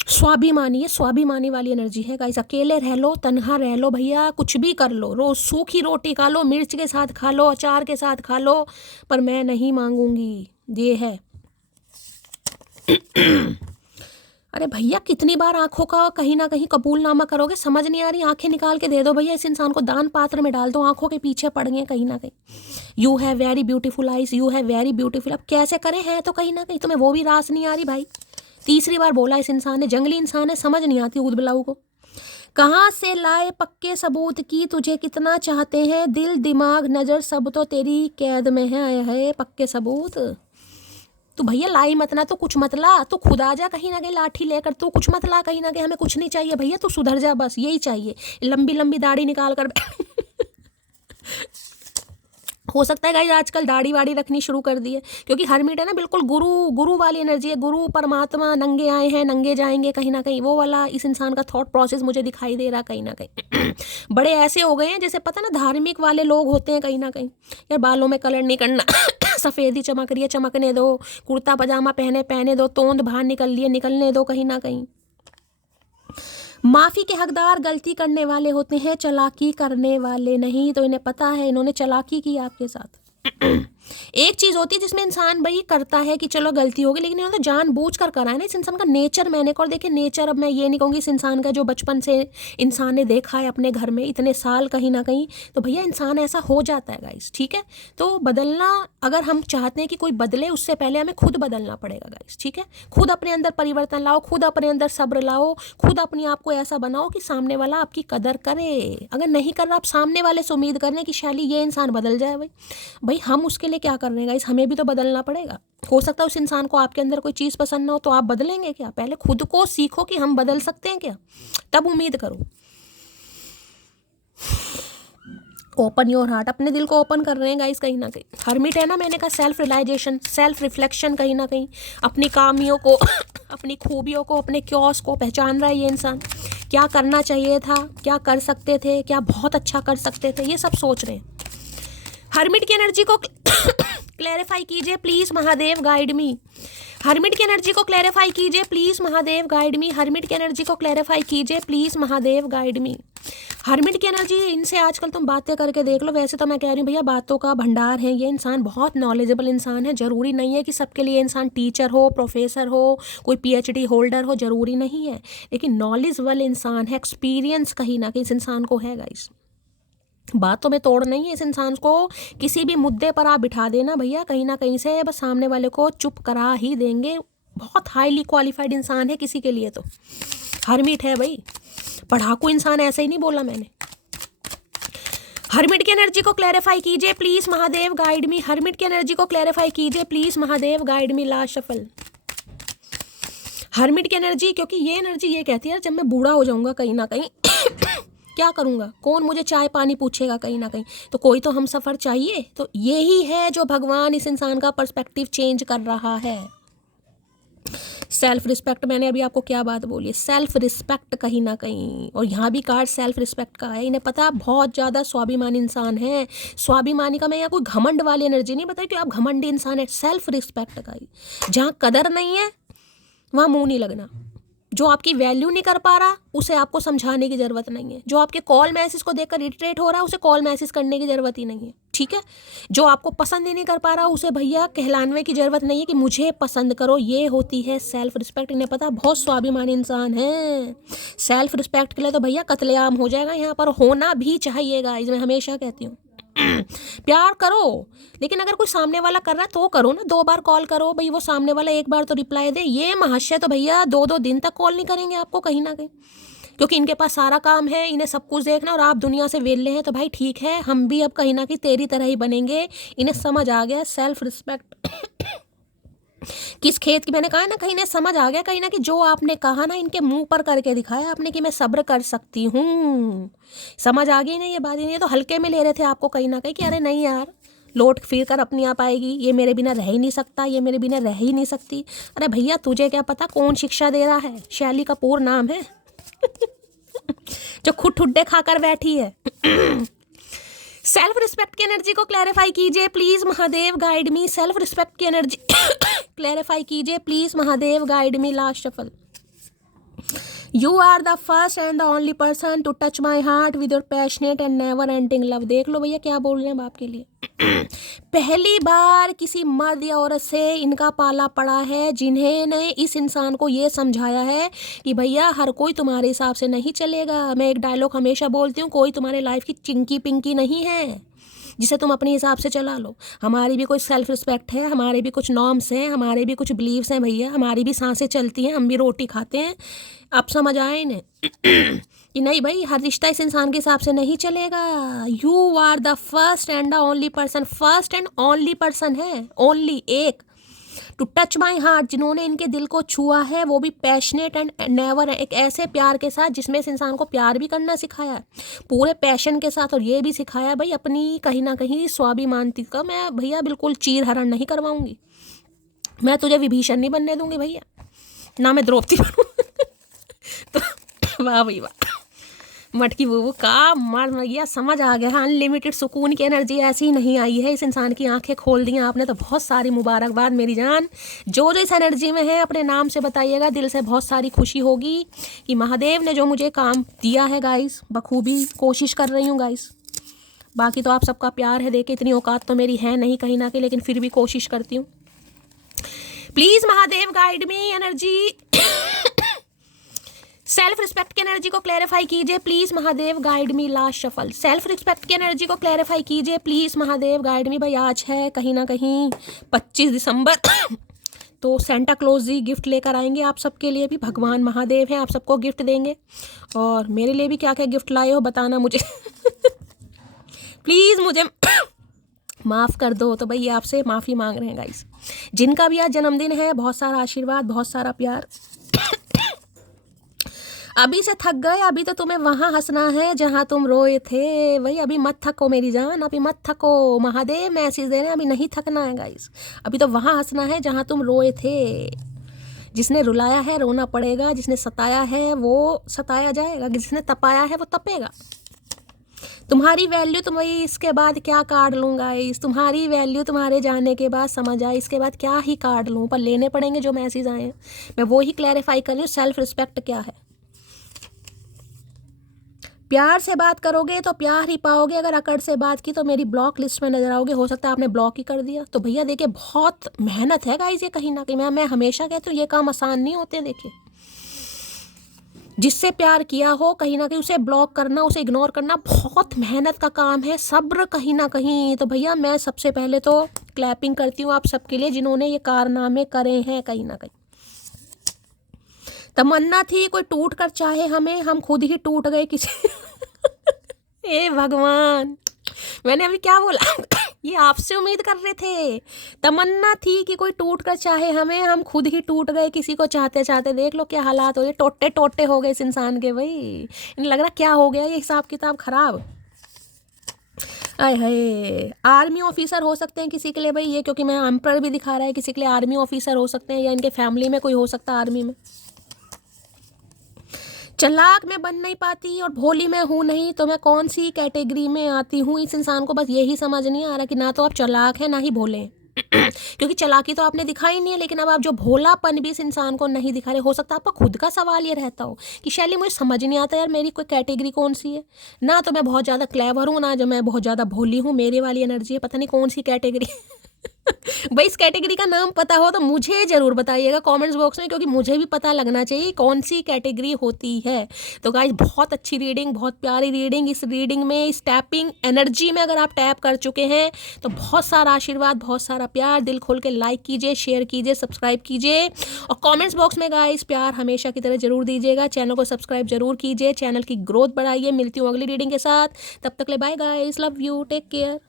स्वाभिमानी है, स्वाभिमानी वाली एनर्जी है गाइस। अकेले रह लो, तन्हा रह लो भैया, कुछ भी कर लो, रोज सूखी रोटी खा लो, मिर्च के साथ खा लो, अचार के साथ खा लो, पर मैं नहीं मांगूंगी। ये है। अरे भैया कितनी बार आंखों का कहीं ना कहीं कबूलनामा करोगे, समझ नहीं आ रही, आंखें निकाल के दे दो भैया, इस इंसान को दान पात्र में डाल दो, आंखों के पीछे पड़ गए कहीं ना कहीं। You have very beautiful eyes, you have very beautiful. अब कैसे करें, हैं तो कहीं ना कहीं, तुम्हें वो भी रास नहीं आ रही भाई। तीसरी बार बोला इस इंसान ने, जंगली इंसान है, समझ नहीं आती उदबलाऊ को। कहाँ से लाए पक्के सबूत की तुझे कितना चाहते हैं, दिल दिमाग नजर सब तो तेरी कैद में है। आया है पक्के सबूत। तो भैया लाई मत ना, तो कुछ मत ला, तो खुद आ जा कहीं ना कहीं लाठी लेकर, तो कुछ मत ला कहीं ना कहीं, हमें कुछ नहीं चाहिए भैया, तू सुधर जा, बस यही चाहिए। लंबी लंबी दाढ़ी निकाल कर हो सकता है गाइस आजकल दाढ़ी वाड़ी रखनी शुरू कर दी है, क्योंकि हरमिट है ना, बिल्कुल गुरु गुरु वाली एनर्जी है, गुरु परमात्मा, नंगे आए हैं नंगे जाएंगे कहीं ना कहीं, वो वाला इस इंसान का थॉट प्रोसेस मुझे दिखाई दे रहा कहीं ना कहीं। बड़े ऐसे हो गए हैं जैसे पता ना धार्मिक वाले लोग होते हैं कहीं ना कहीं, यार बालों में कलर नहीं करना, सफ़ेदी चमक रही है चमकने दो, कुर्ता पजामा पहने दो, तोंद बाहर निकलने दो कहीं ना कहीं। माफ़ी के हकदार गलती करने वाले होते हैं, चालाकी करने वाले नहीं। तो इन्हें पता है इन्होंने चालाकी की आपके साथ। एक चीज़ होती है जिसमें इंसान भाई करता है कि चलो गलती होगी, लेकिन इन्होंने जानबूझ कर करा है ना। इस इंसान का नेचर मैंने और देखिए नेचर, अब मैं ये नहीं कहूँगी इस इंसान का जो बचपन से इंसान ने देखा है अपने घर में इतने साल कहीं ना कहीं, तो भैया इंसान ऐसा हो जाता है गाइस, ठीक है। तो बदलना अगर हम चाहते हैं कि कोई बदले, उससे पहले हमें खुद बदलना पड़ेगा गाइस, ठीक है। खुद अपने अंदर परिवर्तन लाओ, खुद अपने अंदर सब्र लाओ, खुद अपने आप को ऐसा बनाओ कि सामने वाला आपकी कदर करे। अगर नहीं कर रहा, आप सामने वाले से उम्मीद करने की शैली ये इंसान बदल जाए, भाई हम उसके लिए क्या कर रहे हैं गाइस, हमें भी तो बदलना पड़ेगा। हो सकता है उस इंसान को आपके अंदर कोई चीज़ पसंद ना हो, तो आप बदलेंगे क्या? पहले खुद को सीखो कि हम बदल सकते हैं क्या, तब उम्मीद करो। ओपन योर हार्ट, अपने दिल को ओपन कर रहे हैं गाइस कहीं ना कहीं। हरमिट है ना, मैंने कहा सेल्फ रियलाइजेशन, सेल्फ रिफ्लेक्शन, कहीं ना कहीं अपनी खामियों को अपनी खूबियों को, अपने क्योस को पहचान रहा है ये इंसान। क्या करना चाहिए था, क्या कर सकते थे, क्या बहुत अच्छा कर सकते थे, ये सब सोच रहे हैं। हरमिट की एनर्जी को क्लैरिफाई कीजिए please Mahadev, guide me. Hermit की एनर्जी को क्लैरिफाई कीजिए please Mahadev, guide me. Hermit की एनर्जी को क्लैरिफाई कीजिए please Mahadev, guide me. Hermit की एनर्जी, इनसे आजकल तुम बातें करके देख लो। वैसे तो मैं कह रही हूँ भैया बातों का भंडार है ये इंसान, बहुत नॉलेजेबल इंसान है। जरूरी नहीं है कि सबके लिए इंसान टीचर हो, प्रोफेसर हो, कोई PhD होल्डर हो, जरूरी नहीं है, लेकिन नॉलेजेबल इंसान है, एक्सपीरियंस कहीं ना कहीं इस इंसान को है गाइस। बातों में तोड़ नहीं है इस इंसान को। किसी भी मुद्दे पर आप बिठा देना भैया, कहीं ना कहीं से बस सामने वाले को चुप करा ही देंगे। बहुत हाईली क्वालिफाइड इंसान है किसी के लिए तो हरमिट है भाई, पढ़ाकू इंसान ऐसे ही नहीं बोला मैंने। हरमिट की एनर्जी को क्लैरिफाई कीजिए please Mahadev, guide me. Hermit की एनर्जी को क्लैरिफाई कीजिए please Mahadev, guide me. Last shuffle. Hermit की एनर्जी, क्योंकि ये एनर्जी ये कहती है जब मैं बूढ़ा हो जाऊंगा कहीं ना कहीं क्या करूंगा, कौन मुझे चाय पानी पूछेगा कहीं ना कहीं, तो कोई तो हम सफ़र चाहिए। तो यही है जो भगवान इस इंसान का पर्सपेक्टिव चेंज कर रहा है। सेल्फ रिस्पेक्ट, मैंने अभी आपको क्या बात बोली है, सेल्फ रिस्पेक्ट कहीं ना कहीं, और यहाँ भी कार्ड सेल्फ रिस्पेक्ट का है। इन्हें पता आप बहुत ज़्यादा स्वाभिमानी इंसान हैं। स्वाभिमानी का मैं यहाँ कोई घमंड वाली एनर्जी नहीं बताई कि आप घमंडी इंसान है, सेल्फ रिस्पेक्ट का ही। जहाँ कदर नहीं है वहाँ मुँह नहीं लगना। जो आपकी वैल्यू नहीं कर पा रहा उसे आपको समझाने की ज़रूरत नहीं है। जो आपके कॉल मैसेज को देखकर इरिटेट हो रहा है उसे कॉल मैसेज करने की ज़रूरत ही नहीं है, ठीक है। जो आपको पसंद ही नहीं कर पा रहा उसे भैया कहलाने की ज़रूरत नहीं है कि मुझे पसंद करो। ये होती है सेल्फ रिस्पेक्ट। इन्हें पता बहुत स्वाभिमानी इंसान है। सेल्फ रिस्पेक्ट के लिए तो भैया कत्लेआम हो जाएगा यहाँ पर, होना भी चाहिएगा। मैं हमेशा कहती हूँ प्यार करो, लेकिन अगर कोई सामने वाला कर रहा है तो करो ना। 2 बार कॉल करो भाई, वो सामने वाला 1 बार तो रिप्लाई दे। ये महाशय तो भैया 2-2 दिन तक कॉल नहीं करेंगे आपको कहीं ना कहीं, क्योंकि इनके पास सारा काम है, इन्हें सब कुछ देखना, और आप दुनिया से वेले हैं। तो भाई ठीक है, हम भी अब कहीं ना कहीं तेरी तरह ही बनेंगे। इन्हें समझ आ गया सेल्फ रिस्पेक्ट किस खेत की। मैंने कहा ना, कहीं ने समझ आ गया कहीं ना कि जो आपने कहा ना, इनके मुंह पर करके दिखाया आपने कि मैं सब्र कर सकती हूँ। समझ आ गई ना ये बात। ये तो हल्के में ले रहे थे आपको कहीं ना कहीं कि अरे नहीं यार, लौट फिर कर अपनी आप आएगी, ये मेरे बिना रह ही नहीं सकता, ये मेरे बिना रह ही नहीं सकती। अरे भैया तुझे क्या पता कौन शिक्षा दे रहा है। शैली कपूर नाम है जो खुद ठुड्डे खाकर बैठी है। सेल्फ रिस्पेक्ट की एनर्जी को क्लैरिफाई कीजिए please Mahadev, guide me. Self respect की एनर्जी क्लैरिफाई कीजिए please Mahadev, guide me. Last shuffle. You are the first and the only person to touch my heart with your passionate and never ending love. देख लो भैया क्या बोल रहे हैं बाप के लिए। पहली बार किसी मर्द या औरत से इनका पाला पड़ा है जिन्हें ने इस इंसान को ये समझाया है कि भैया हर कोई तुम्हारे हिसाब से नहीं चलेगा। मैं एक डायलॉग हमेशा बोलती हूँ, कोई तुम्हारे लाइफ की चिंकी पिंकी नहीं है जिसे तुम अपने हिसाब से चला लो। हमारी भी कोई सेल्फ रिस्पेक्ट है, हमारे भी कुछ नॉर्म्स हैं, हमारे भी कुछ बिलीव्स हैं भैया, हमारी भी सांसें चलती हैं, हम भी रोटी खाते हैं। अब समझ आए इन्हें कि नहीं भाई, हर रिश्ता इस इंसान के हिसाब से नहीं चलेगा। You are the first and the only person, first and only person है, ओनली एक टू टच माई हार्ट, जिन्होंने इनके दिल को छुआ है, वो भी पैशनेट एंड नेवर, एक ऐसे प्यार के साथ जिसमें इस इंसान को प्यार भी करना सिखाया है पूरे पैशन के साथ, और ये भी सिखाया भाई अपनी कहीं ना कहीं स्वाभिमानती का। मैं भैया बिल्कुल चीर हरण नहीं करवाऊंगी, मैं तुझे विभीषण नहीं बनने दूंगी भैया, ना मैं द्रौपदी बनूं। तो वाह भाई वाह, मटकी वो का मार गया, समझ आ गया। अनलिमिटेड सुकून की एनर्जी ऐसी नहीं आई है, इस इंसान की आंखें खोल दी आपने, तो बहुत सारी मुबारकबाद मेरी जान। जो जो इस एनर्जी में है अपने नाम से बताइएगा, दिल से बहुत सारी खुशी होगी कि महादेव ने जो मुझे काम दिया है गाइस, बखूबी कोशिश कर रही हूँ गाइस। बाकी तो आप सबका प्यार है, देखे इतनी औकात तो मेरी है नहीं कहीं ना कहीं, लेकिन फिर भी कोशिश करती हूँ। Please Mahadev guide me energy. Self respect की एनर्जी को क्लैरिफाई कीजिए please Mahadev, guide me. Last shuffle. Self respect की एनर्जी को क्लैरिफाई कीजिए प्लीज महादेव, गाइड मी। भाई आज है कहीं ना कहीं 25 दिसंबर तो सेंटा क्लॉज जी गिफ्ट लेकर आएंगे आप सबके लिए भी। भगवान महादेव हैं, आप सबको गिफ्ट देंगे, और मेरे लिए भी क्या क्या गिफ्ट लाए हो बताना मुझे। प्लीज मुझे माफ़ कर दो। तो भाई आपसे माफ़ी मांग रहे हैं गाइस। जिनका भी आज जन्मदिन है, बहुत सारा आशीर्वाद, बहुत सारा प्यार। अभी से थक गए, अभी तो तुम्हें वहाँ हंसना है जहाँ तुम रोए थे। भाई अभी मत थको मेरी जान, अभी मत थको। महादेव मैसेज दे रहे हैं, अभी नहीं थकना है गाइस, अभी तो वहाँ हंसना है जहाँ तुम रोए थे। जिसने रुलाया है रोना पड़ेगा, जिसने सताया है वो सताया जाएगा, जिसने तपाया है वो तपेगा। तुम्हारी वैल्यू तुम्हें इसके बाद क्या कार्ड लूँगा, इस तुम्हारी वैल्यू तुम्हारे जाने के बाद समझ आए, इसके बाद क्या ही कार्ड लूँ, पर लेने पड़ेंगे जो मैसेज आए हैं। मैं वो ही क्लैरिफाई कर रही हूँ, सेल्फ रिस्पेक्ट क्या है। प्यार से बात करोगे तो प्यार ही पाओगे, अगर अकड़ से बात की तो मेरी ब्लॉक लिस्ट में नजर आओगे। हो सकता है आपने ब्लॉक ही कर दिया। तो भैया देखिए बहुत मेहनत है गाइस, ये कहीं ना कहीं मैं हमेशा कहती हूँ ये काम आसान नहीं होते। देखिए जिससे प्यार किया हो कहीं ना कहीं उसे ब्लॉक करना, उसे इग्नोर करना बहुत मेहनत का काम है, सब्र कहीं ना कहीं। तो भैया मैं सबसे पहले तो क्लैपिंग करती हूँ आप सबके लिए जिन्होंने ये कारनामे करे हैं। कहीं ना कहीं तमन्ना थी कोई टूट कर चाहे हमें, हम खुद ही टूट गए किसी। ए भगवान, मैंने अभी क्या बोला? ये आपसे उम्मीद कर रहे थे। तमन्ना थी कि कोई टूट कर चाहे हमें, हम खुद ही टूट गए किसी को चाहते चाहते। देख लो क्या हालात हो गए, टोटे टोटे हो गए इस इंसान के। भाई इन्हें लग रहा क्या हो गया, ये हिसाब किताब खराब। आय हाय, आर्मी ऑफिसर हो सकते हैं किसी के लिए भाई ये, क्योंकि मैं एम्परर भी दिखा रहा है, किसी के लिए आर्मी ऑफिसर हो सकते हैं या इनके फैमिली में कोई हो सकता है आर्मी में। चालाक मैं बन नहीं पाती और भोली मैं हूँ नहीं, तो मैं कौन सी कैटेगरी में आती हूँ? इस इंसान को बस यही समझ नहीं आ रहा कि ना तो आप चालाक हैं ना ही भोले हैं। क्योंकि चालाकी तो आपने दिखाई नहीं है, लेकिन अब आप जो भोलापन भी इस इंसान को नहीं दिखा रहे। हो सकता है आपका खुद का सवाल ये रहता हो कि शैली मुझे समझ नहीं आता यार मेरी कोई कैटेगरी कौन सी है, ना तो मैं बहुत ज़्यादा क्लेवर हूँ ना जो मैं बहुत ज़्यादा भोली हूँ, मेरे वाली एनर्जी है, पता नहीं कौन सी कैटेगरी। भाई इस कैटेगरी का नाम पता हो तो मुझे ज़रूर बताइएगा कमेंट्स बॉक्स में, क्योंकि मुझे भी पता लगना चाहिए कौन सी कैटेगरी होती है। तो गाइस बहुत अच्छी रीडिंग, बहुत प्यारी रीडिंग। इस रीडिंग में, इस टैपिंग एनर्जी में अगर आप टैप कर चुके हैं तो बहुत सारा आशीर्वाद, बहुत सारा प्यार। दिल खोल के लाइक कीजिए, शेयर कीजिए, सब्सक्राइब कीजिए और कमेंट्स बॉक्स में गाइस प्यार हमेशा की तरह ज़रूर दीजिएगा। चैनल को सब्सक्राइब जरूर कीजिए, चैनल की ग्रोथ बढ़ाइए। मिलती हूँ अगली रीडिंग के साथ, तब तक ले bye guys, love you, take care.